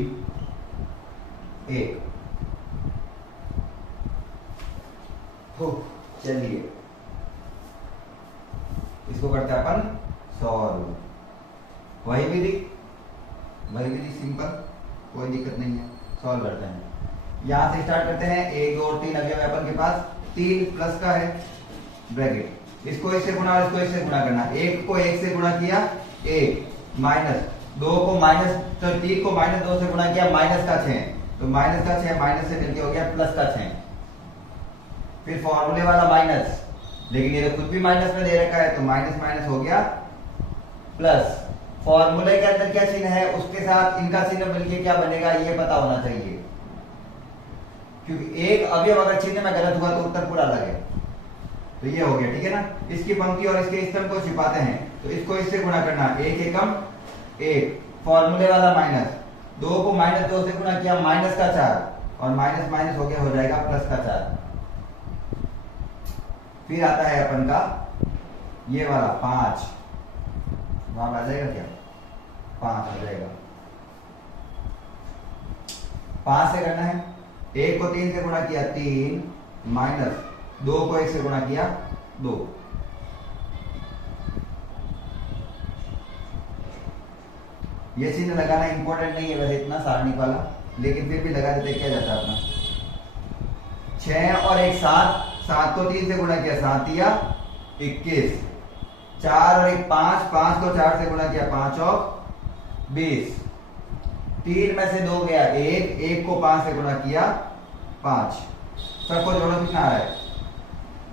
1। चलिए इसको करते हैं अपन सॉल्व। वही विधि सिंपल, कोई दिक्कत नहीं है, सॉल्व करते हैं। यहां से स्टार्ट करते हैं, 1 2 और 3 अभी अपन के पास 3 प्लस का है ब्रैकेट, इसको इससे गुणा और इसको इससे गुणा करना। 1 को 1 से गुणा किया 1, माइनस 2 को माइनस, तो 3 को -2 से गुणा किया माइनस का 6, तो माइनस का 6 माइनस से मिलके हो गया प्लस का 6। फिर फॉर्मूले वाला माइनस, लेकिन ये तो खुद भी माइनस में दे रखा है तो माइनस माइनस हो गया प्लस। फॉर्मूले के अंदर क्या चिन्ह है उसके साथ इनका चिन्ह मिलके क्या बनेगा ये पता होना चाहिए, क्योंकि एक अवयव अगर चिन्ह में गलत हुआ तो उत्तर पूरा अलग है। तो ये हो गया, ठीक है ना। इसकी पंक्ति और इसके स्तंभ को छिपाते हैं, तो इसको इससे गुणा करना, एक एकम एक, फॉर्मूले वाला माइनस, 2 को -2 से गुणा किया -4, और माइनस माइनस हो गया, हो जाएगा +4। फिर आता है अपन का ये वाला 5, वहां आ जाएगा क्या, 5 आ जाएगा। 5 से करना है, 1 को 3 से गुणा किया 3, माइनस 2 को 1 से गुणा किया 2। ये चिन्ह लगाना इंपॉर्टेंट नहीं है वैसे इतना सारणिक वाला, लेकिन फिर भी लगा देते, क्या जाता है अपना। 6 और 1 7, 7 को 3 से गुणा किया 7 या 21, 4 और 1 5, 5 को 4 से गुणा किया 5 और 20, 3 में से 2 गया 1, 1 को 5 से गुणा किया 5, सबको जोड़ो कितना आ रहा है,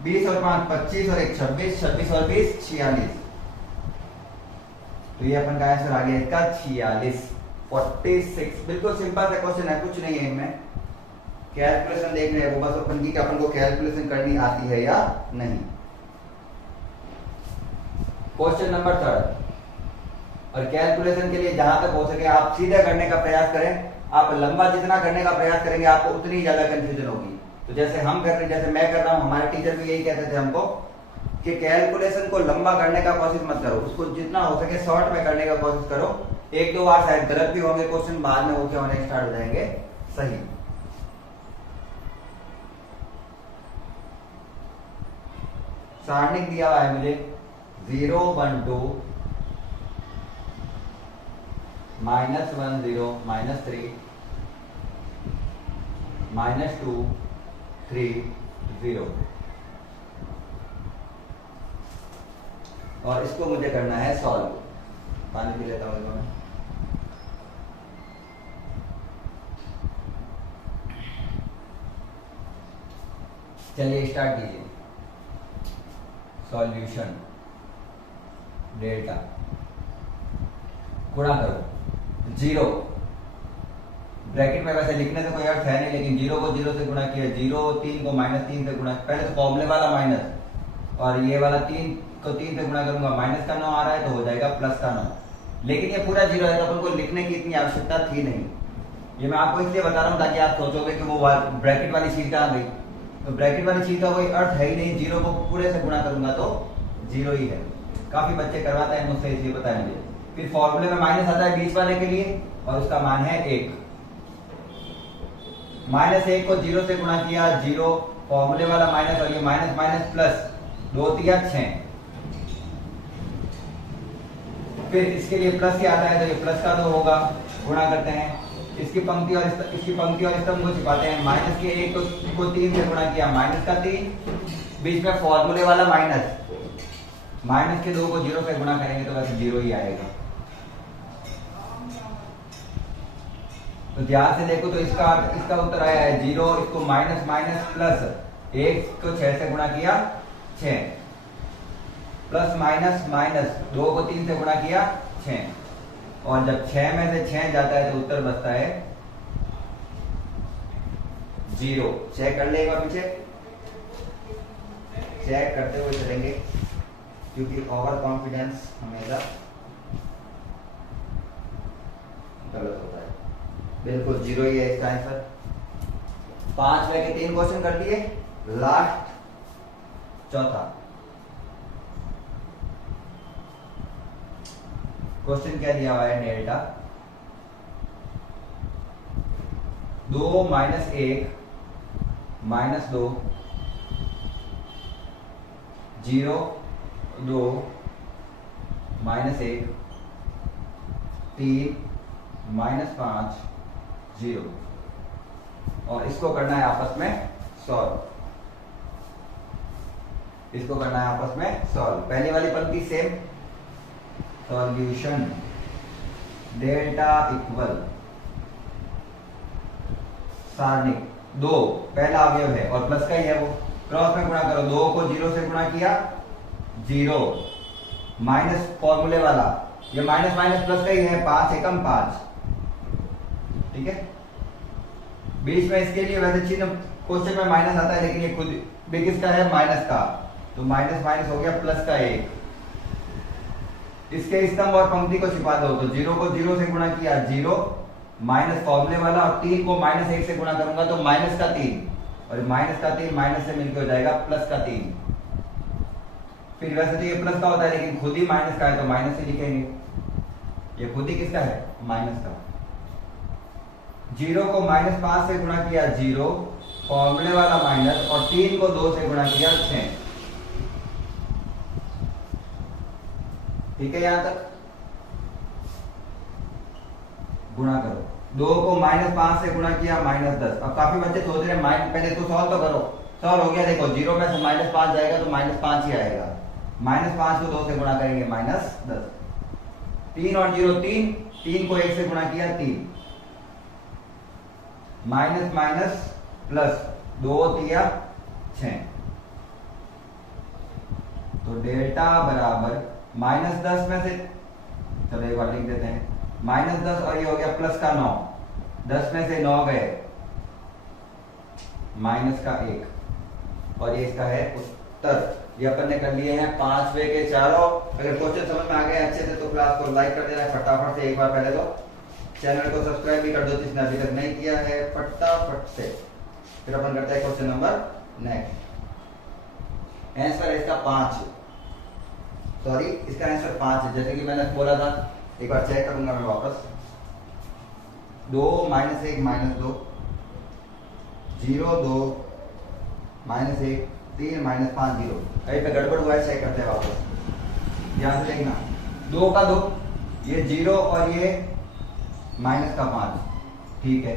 20 और 5 25 और 1 26, 26 और 20 46। तो ये अपन का आंसर आ गया इसका 46, 46। बिल्कुल सिंपल सा क्वेश्चन है, कुछ नहीं है इनमें, कैलकुलेशन देखने है वो बस अपन की, अपन को कैलकुलेशन करनी आती है या नहीं। क्वेश्चन नंबर 3, और कैलकुलेशन के लिए जहां तक हो सके आप सीधा करने का प्रयास करें। आप लंबा जितना करने का प्रयास करेंगे आपको उतनी ज्यादा कंफ्यूजन होगी। तो जैसे हम कर रहे, जैसे मैं कर रहा हूं, हमारे टीचर भी यही कहते थे हमको कि कैलकुलेशन को लंबा करने का कोशिश मत करो, उसको जितना हो सके शॉर्ट में करने का कोशिश करो। 1-2 बार शायद गलत भी होंगे क्वेश्चन, बाद में वो क्या होने स्टार्ट हो जाएंगे सही। सारणिक दिया हुआ है मुझे 0 1 2 -1 0 -3 -2 3 0, और इसको मुझे करना है सॉल्व। पानी पी लेता हूँ मैं। चलिए स्टार्ट कीजिए। सॉल्यूशन, डेल्टा गुणा करो 0, ब्रैकेट में वैसे लिखने से कोई अर्थ है नहीं, लेकिन 0 को 0 से गुणा किया 0, 3 को -3 से गुणा, पहले तो फॉर्मूले वाला माइनस, और ये वाला 3 को 3 से गुणा करूंगा, माइनस का 9 आ रहा है तो हो जाएगा प्लस का 9। लेकिन ये पूरा 0 है तो अपन को लिखने की इतनी आवश्यकता थी नहीं। ये मैं आपको इसलिए बता रहा हूँ ताकि आप सोचोगे कि वो ब्रैकेट वाली चीज कहाँ गई, तो ब्रैकेट वाली चीज का कोई अर्थ है ही नहीं। 0 को पूरे से गुणा करूंगा तो 0 ही है। काफी बच्चे करवाते हैं मुझसे, इसलिए पता है मुझे। फिर फॉर्मूले में माइनस आता है बीच वाले के लिए, और उसका मान है 1। -1 को 0 से गुणा किया 0, फॉर्मूले वाला माइनस, और ये माइनस माइनस प्लस, 2 3 6। फिर इसके लिए प्लस ही आता है तो ये प्लस का 2 होगा, गुणा करते हैं। इसकी पंक्ति और स्तंभ को छिपाते हैं। माइनस के 1 को 3 से गुणा किया, माइनस का 3, बीच में फॉर्मूले वाला माइनस, माइनस के 2 को 0 से गुणा करेंगे तो वैसे 0 ही आएगा। तो ध्यान से देखो तो इसका उत्तर आया है 0, इसको माइनस माइनस प्लस, 1 को 6 से गुणा किया 6, प्लस माइनस माइनस, 2 को 3 से गुणा किया 6, और जब 6 में से 6 जाता है तो उत्तर बचता है 0। चेक कर लेगा पीछे, चेक करते हुए चलेंगे, क्योंकि ओवर कॉन्फिडेंस हमेशा गलत होता है। बिल्कुल 0 ही है इसका आंसर। 5 में के 3 क्वेश्चन कर लिए, लास्ट चौथा क्वेश्चन क्या दिया हुआ है, डेल्टा 2 -1 -2 0 2 -1 3 -5 0, और इसको करना है आपस में सॉल्व। इसको करना है आपस में सॉल्व। पहली वाली पंक्ति सेम, सॉल्यूशन डेल्टा इक्वल सारणिक 2 पहला अवयव है और प्लस का ही है, वो क्रॉस में गुणा करो। 2 को 0 से गुणा किया 0, माइनस फॉर्मूले वाला, ये माइनस माइनस प्लस का ही है, 5 एकम 5, ठीक है। बीच में इसके लिए वैसे चिन्ह क्वेश्चन में माइनस आता है, लेकिन ये खुद भी किसका है, माइनस का। तो माइनस माइनस हो गया प्लस का 1। इसके स्तंभ और पंक्ति को छिपा दो, तो 0 को 0 से गुणा किया 0 माइनस फॉर्मूले वाला, और 3 को -1 से गुणा करूंगा तो माइनस का 3, और माइनस का 3 माइनस से मिलकर हो जाएगा प्लस का 3। फिर वैसे तो ये प्लस का होता है, लेकिन खुद ही माइनस का है तो माइनस से लिखेंगे। ये खुद ही किसका है? माइनस का। 0 को -5 से गुणा किया 0 फॉर्मूले वाला माइनस, और 3 को 2 से गुणा किया 6। ठीक है, यहां तक गुणा करो। 2 को -5 से गुणा किया -10। अब काफी बच्चे सोच रहे हैं पहले तो सॉल्व तो करो। सॉल्व हो गया, देखो 0 में से -5 जाएगा तो -5 ही आएगा। -5 को 2 से गुणा करेंगे -10। 3 और 0 3, 3 को 1 से गुणा किया 3, माइनस माइनस प्लस 2 तिया 6, तो डेल्टा बराबर -10 में से, चलो एक बार लिख देते हैं, -10 और ये हो गया प्लस का 9, 10 में से 9 गए, माइनस का 1, और ये इसका है उत्तर। ये अपन ने कर लिए हैं 5वें के चारों। अगर क्वेश्चन समझ में आ गए अच्छे से तो क्लास को लाइक कर देना फटाफट से, एक बार पहले तो चैनल को सब्सक्राइब भी कर दो जिसने अभी तक नहीं किया है, फटाफट से। फिर अपन करते हैं क्वेश्चन नंबर नेक्स्ट। आंसर है इसका 5, सॉरी इसका आंसर 5 है, जैसे कि मैंने बोला था। एक बार चेक करूंगा मैं वापस। 2 -1 -2 0 2 -1 3 -5 0। कहीं पे गड़बड़ हुआ है, चेक करते हैं वापस। ध्यान से देखना, 2 का 2, ये 0 और ये माइनस का 5, ठीक है।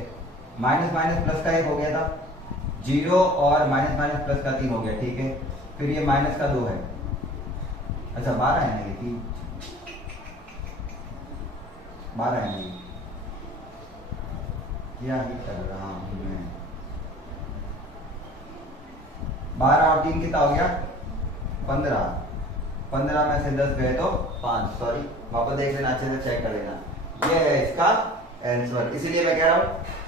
माइनस माइनस प्लस का 1 हो गया था, 0 और माइनस माइनस प्लस का 3 हो गया, ठीक है। फिर ये माइनस का 2 है, अच्छा 12 है ना, ये 3 12 है नहीं, क्या ही कर रहा हूं मैं। 12 और 3 कितना हो गया? 15। 15 में से 10 गए तो 5, सॉरी वापस देख लेना, अच्छे से चेक कर लेना। ये है इसका आंसर। इसीलिए मैं कह रहा हूं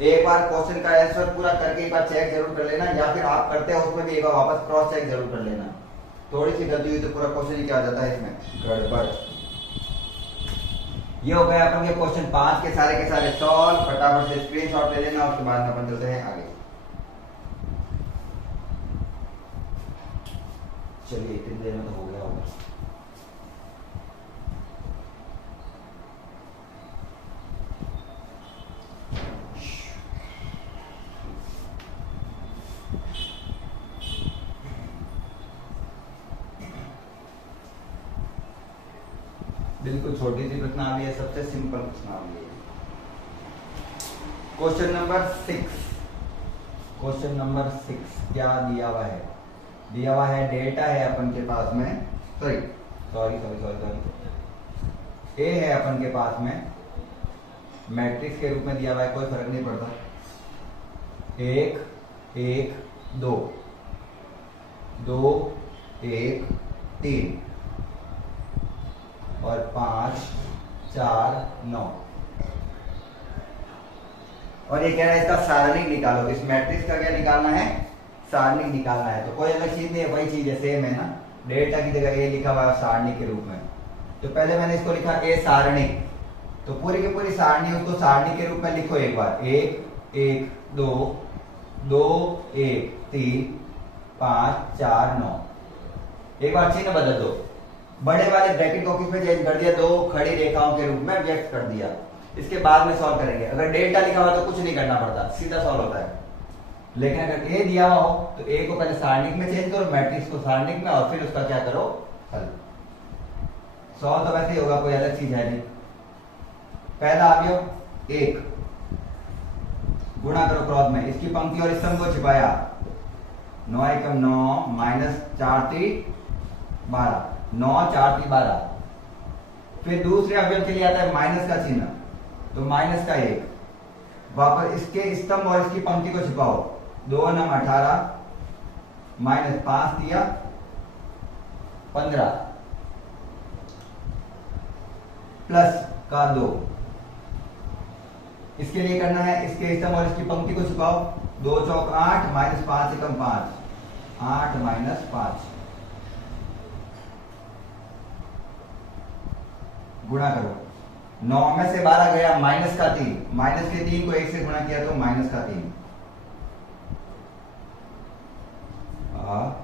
एक बार क्वेश्चन का आंसर पूरा करके एक बार चेक जरूर कर लेना, या फिर आप करते हो उसमें भी एक बार वापस क्रॉस चेक जरूर कर लेना। थोड़ी सी गलती हुई तो पूरा क्वेश्चन ही क्या हो जाता है इसमें, गड़बड़। ये हो गया अपन के क्वेश्चन 5 के सारे सॉल्व। फटाफट से स्क्रीनशॉट ले लेना, उसके बाद में अपन चलते हैं आगे। चलिए इतनी देर में तो हो गया होगा। बिल्कुल छोटी सी प्रश्नावली है, सबसे सिंपल प्रश्नावली है। Question number 6। क्वेश्चन नंबर 6 क्या दिया हुआ है? दिया हुआ है डेटा है अपन के पास में, सॉरी ए है अपन के पास में, मैट्रिक्स के रूप में दिया हुआ है, कोई फर्क नहीं पड़ता। 1 1 2 2 1 3 और 5 4 9, और ये कह रहा है इसका सारणिक निकालो। इस मैट्रिक्स का क्या निकालना है? सारणिक निकालना है। तो कोई अलग चीज नहीं है, वही चीज है, सेम है ना। डेल्टा की जगह ए लिखा हुआ है सारणिक के रूप में। तो पहले मैंने इसको लिखा ए सारणिक, तो पूरी की पूरी सारणी उसको सारणी के रूप में लिखो एक बार। 1 1 2 2 1 3 5 4 9। एक बार चिन्ह बदल दो, बड़े वाले ब्रैकेट को किस में चेंज कर दिया? 2 खड़ी रेखाओं के रूप में व्यक्त कर दिया। इसके बाद में सॉल्व करेंगे। अगर डेल्टा लिखा हुआ तो कुछ नहीं करना पड़ता, सीधा सॉल्व होता है। लेकिन अगर ए दिया हुआ हो तो ए को पहले सारणिक में चेंज करो, मैट्रिक्स को सारणिक में, और फिर उसका क्या करो? हल। सॉल्व तो वैसे ही होगा, कोई अलग चीज है नहीं। पहला अवयव 1, गुणा करो क्रॉस में, इसकी पंक्ति और स्तंभ को छिपाया। 9 एकम 9 माइनस 4 3 12, 9 4 3 12। फिर दूसरे अवयव के लिए आता है माइनस का चिन्ह, तो माइनस का 1, वापस इसके स्तंभ और इसकी पंक्ति को छिपाओ। 2 9 18 माइनस 5 दिया 15 प्लस का 2। इसके लिए करना है इसके स्तंभ और इसकी पंक्ति को छिपाओ। 2 चौक 8 माइनस 5 एकम 5, 8 माइनस 5। गुणा करो। 9 में से 12 गया माइनस का 3, माइनस के 3 को 1 से गुणा किया तो माइनस का 3।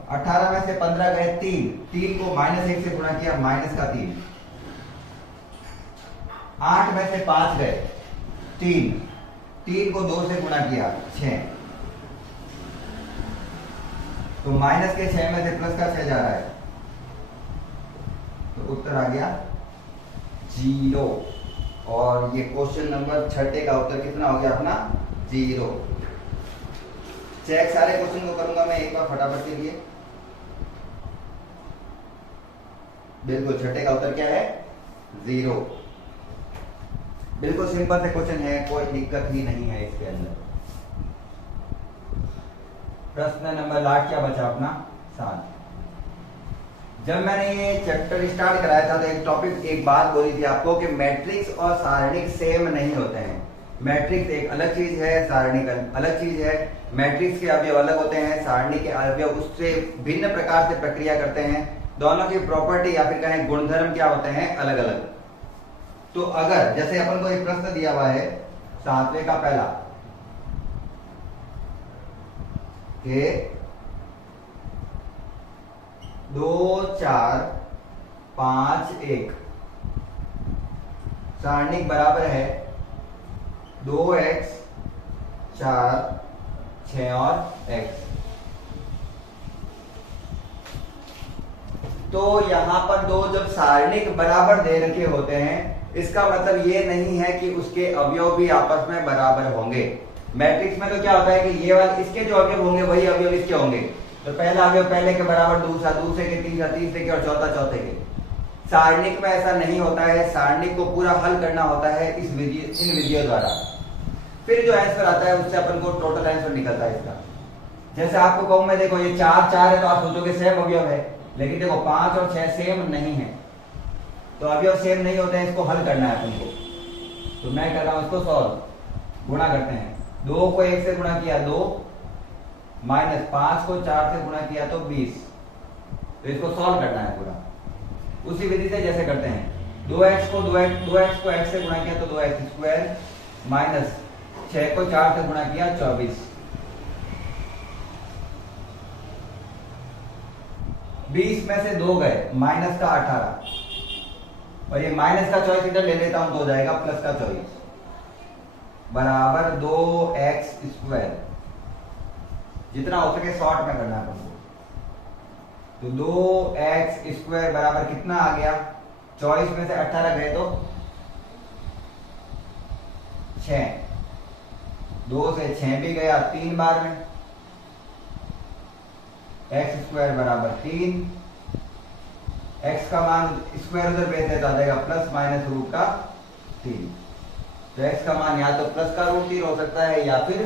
18 में से 15 गए 3, 3 को माइनस 1 से गुणा किया माइनस का 3। 8 में से 5 गए 3, 3 को 2 से गुणा किया 6, तो माइनस के 6 में से प्लस का 6 जा रहा है, तो उत्तर आ गया 0। और ये क्वेश्चन नंबर 6 का उत्तर कितना हो गया अपना 0। चेक सारे क्वेश्चन को करूंगा मैं एक बार फटाफट के लिए। बिल्कुल 6 का उत्तर क्या है 0। बिल्कुल सिंपल से क्वेश्चन है, कोई दिक्कत ही नहीं है इसके अंदर। प्रश्न नंबर लास्ट क्या बचा अपना 7। जब मैंने ये चैप्टर स्टार्ट कराया था तो एक टॉपिक एक बात बोली थी आपको कि मैट्रिक्स और सारणिक सेम नहीं होते हैं। मैट्रिक्स एक अलग चीज है, सारणिक अलग चीज है। मैट्रिक्स के अवयव अलग होते हैं, सारणी के अवयव उससे भिन्न प्रकार से प्रक्रिया करते हैं। दोनों की प्रॉपर्टी या फिर कहें गुणधर्म क्या होते हैं अलग अलग। तो अगर जैसे अपन को एक प्रश्न दिया हुआ है 7वें का पहला कि 2 4 5 1 सारणिक बराबर है 2x 4 6 और x। तो यहां पर दो जब सारणिक बराबर दे रखे होते हैं इसका मतलब ये नहीं है कि उसके अवयव भी आपस में बराबर होंगे। मैट्रिक्स में तो क्या होता है कि ये वाले इसके जो अवयव होंगे वही अवयव इसके होंगे। तो पहला अवयव पहले के बराबर, दूसरा दूसरे के, तीसरा तीसरे के और चौथा चौथे के। सारणिक में ऐसा नहीं होता है। सारणिक को पूरा हल करना होता है इन विधियों द्वारा। फिर जो आंसर आता है उससे अपन को टोटल आंसर निकलता है इसका। जैसे आपको कहूं मैं, देखो ये 4 4 है तो आप सोचोगे सेम अवयव है, लेकिन देखो 5 और 6 सेम नहीं है। तो अवयव सेम नहीं होते हैं, इसको हल करना है अपन को। तो मैं कर रहा हूं इसको सॉल्व। गुणा करते हैं, 2 को 1 से गुणा किया 2, माइनस 5 को 4 से गुणा किया तो 20। तो इसको सॉल्व करना है पूरा उसी विधि से जैसे करते हैं। 2x को 2x को x से गुणा किया तो 2x स्क्वायर, माइनस 6 को 4 से गुणा किया 24। 20 में से 2 गए माइनस का 18, और ये माइनस का 24 इधर ले लेता हूं तो हो जाएगा प्लस का 24 बराबर 2x स्क्वायर। जितना हो सके शॉर्ट में करना है हमको। तो 2x स्क्वायर बराबर कितना आ गया, 24 में से 18 गए तो 6, 2 से 6 भी गया 3 बार में। x स्क्वायर बराबर 3, x का मान स्क्वायर उधर भेज देता जाएगा प्लस माइनस रूट का 3। तो x का मान या तो प्लस का रूट 3 हो सकता है या फिर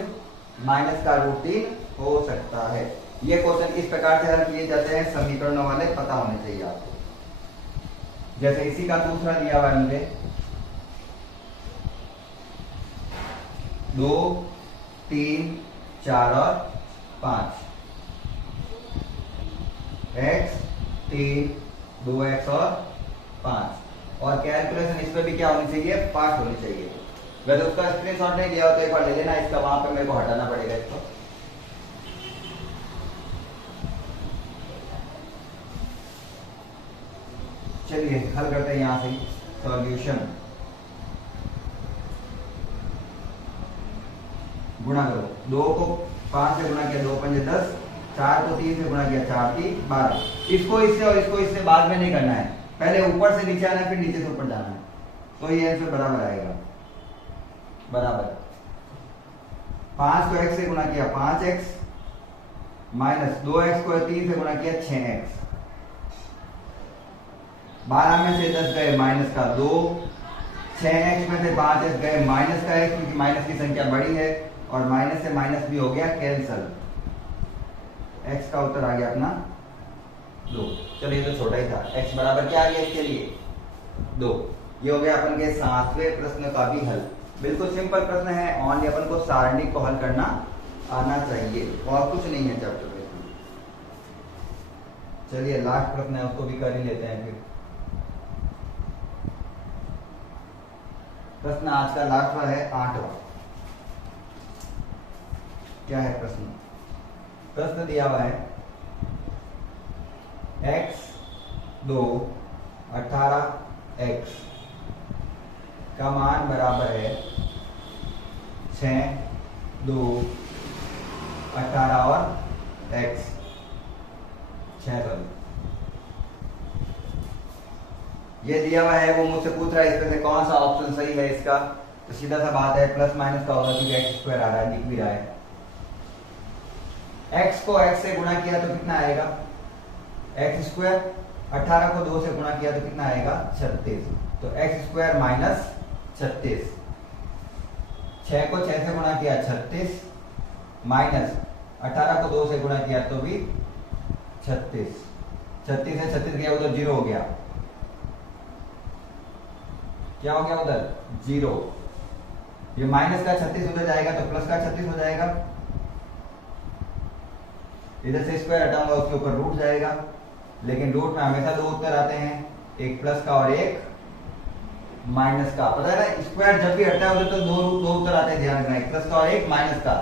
माइनस का रूट 3 हो सकता है। ये क्वेश्चन इस प्रकार से हल किए जाते हैं, समीकरणों वाले पता होने चाहिए आपको। जैसे इसी का दूसरा दिया हुआ है मुझे 2 3 4 और 5, x 3 2x और 5, और कैलकुलेशन इस पे भी क्या होनी चाहिए, पास होनी चाहिए। वैसे उसका स्क्रीनशॉट नहीं दिया हो तो एक बार ले लेना इसका, वहां पे मेरे को हटाना पड़ेगा इसको। चलिए हल करते हैं यहां से सॉल्यूशन। गुणा करो, 2 को 5 से गुणा किया 2 पंजे 10, 4 को 3 से गुणा किया 4 3 12। इसको इससे और इसको इससे बाद में नहीं करना है, पहले ऊपर से नीचे आना है फिर नीचे से ऊपर जाना है। तो ये आंसर बराबर आएगा, बराबर 5 को x से गुणा किया 5x, माइनस 2x को 3 से गुणा किया 6x। 12 में से 10 गए माइनस का 2, 6x में से 5x गए माइनस का x, क्योंकि माइनस की संख्या बड़ी है और माइनस से माइनस भी हो गया कैंसल। x का उत्तर आ गया अपना 2। चलिए तो छोटा ही था। x बराबर क्या आ गया इसके लिए 2। ये हो गया अपन के 7वें प्रश्न का भी हल। बिल्कुल सिंपल प्रश्न है, ओनली अपन को सारणी को हल करना आना चाहिए और कुछ नहीं है चैप्टर में। चलिए लास्ट प्रश्न है उसको भी कर ही लेते हैं फिर। प्रश्न आज का लास्टवा है 8वां। क्या है प्रश्न? प्रश्न दिया हुआ है x 2 18x का मान बराबर है 6 2 18 और x 6 सॉरी ये दिया हुआ है। वो मुझसे पूछ रहा है इसमें से कौन सा ऑप्शन सही है इसका। तो सीधा सा बात है प्लस माइनस का होगा क्योंकि एक्स स्क्वायर आ रहा है, दिख भी रहा है। x को x से गुणा किया तो कितना आएगा? X square. 18 को 2 से गुणा किया तो कितना आएगा? 36। तो एक्स स्क्वायर माइनस 36। 6 को 6 से गुणा किया 36 माइनस 18 को 2 से गुणा किया तो भी 36। 36 से 36 गया उधर 0 हो गया। क्या हो गया उधर? 0। ये माइनस का 36 उधर जाएगा तो प्लस का 36 हो जाएगा। इधर से स्क्वायर हटाऊंगा उसके ऊपर रूट जाएगा। लेकिन रूट में हमेशा दो उत्तर आते हैं, एक प्लस का और एक माइनस का। पता है ना, स्क्वायर जब भी हटता है उधर तो दो उत्तर आते हैं, ध्यान रखना, एक प्लस का और एक माइनस का।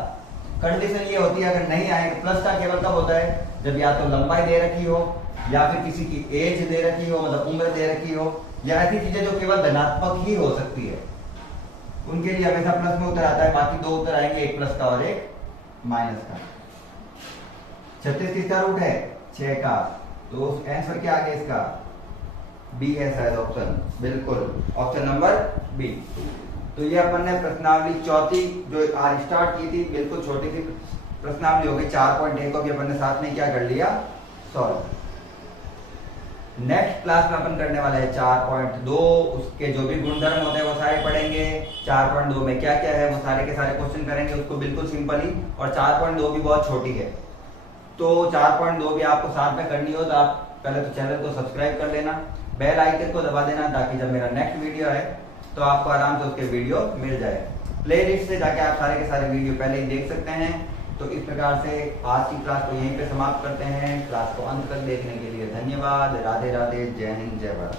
कंडीशन ये होती है अगर नहीं आए, प्लस का केवल कब होता है? जब या तो लंबाई दे रखी हो या फिर किसी की एज दे रखी हो, मतलब उम्र दे रखी हो, या ऐसी चीजें जो केवल धनात्मक ही हो सकती है, उनके लिए हमेशा प्लस में उत्तर आता है। बाकी दो उत्तर आएंगे, एक प्लस का और एक माइनस का। 36 किसका रूट है? 6 का। तो आंसर क्या आ गया इसका? बी है शायद ऑप्शन, बिल्कुल ऑप्शन नंबर बी। तो ये अपन ने प्रश्नावली चौथी जो आज स्टार्ट की थी, बिल्कुल छोटी सी प्रश्नावली हो गई। 4.1 को भी अपन ने साथ में क्या कर लिया? सॉल्व। नेक्स्ट क्लास में अपन करने वाले हैं 4.2। उसके जो भी गुणधर्म होते हैं वो सारे पढ़ेंगे। 4.2 में क्या क्या है वो सारे के सारे क्वेश्चन करेंगे उसको बिल्कुल सिंपली। और 4.2 भी बहुत छोटी है, तो 4.2 भी आपको साथ में करनी हो तो आप पहले तो चैनल को सब्सक्राइब कर लेना, बेल आइकन को दबा देना, ताकि जब मेरा नेक्स्ट वीडियो है तो आपको आराम से उसके वीडियो मिल जाए। प्लेलिस्ट से जाके आप सारे के सारे वीडियो पहले ही देख सकते हैं। तो इस प्रकार से आज की क्लास को यहीं पे समाप्त करते हैं। क्लास को अंत तक देखने के लिए धन्यवाद। राधे राधे, जय हिंद, जय भारत।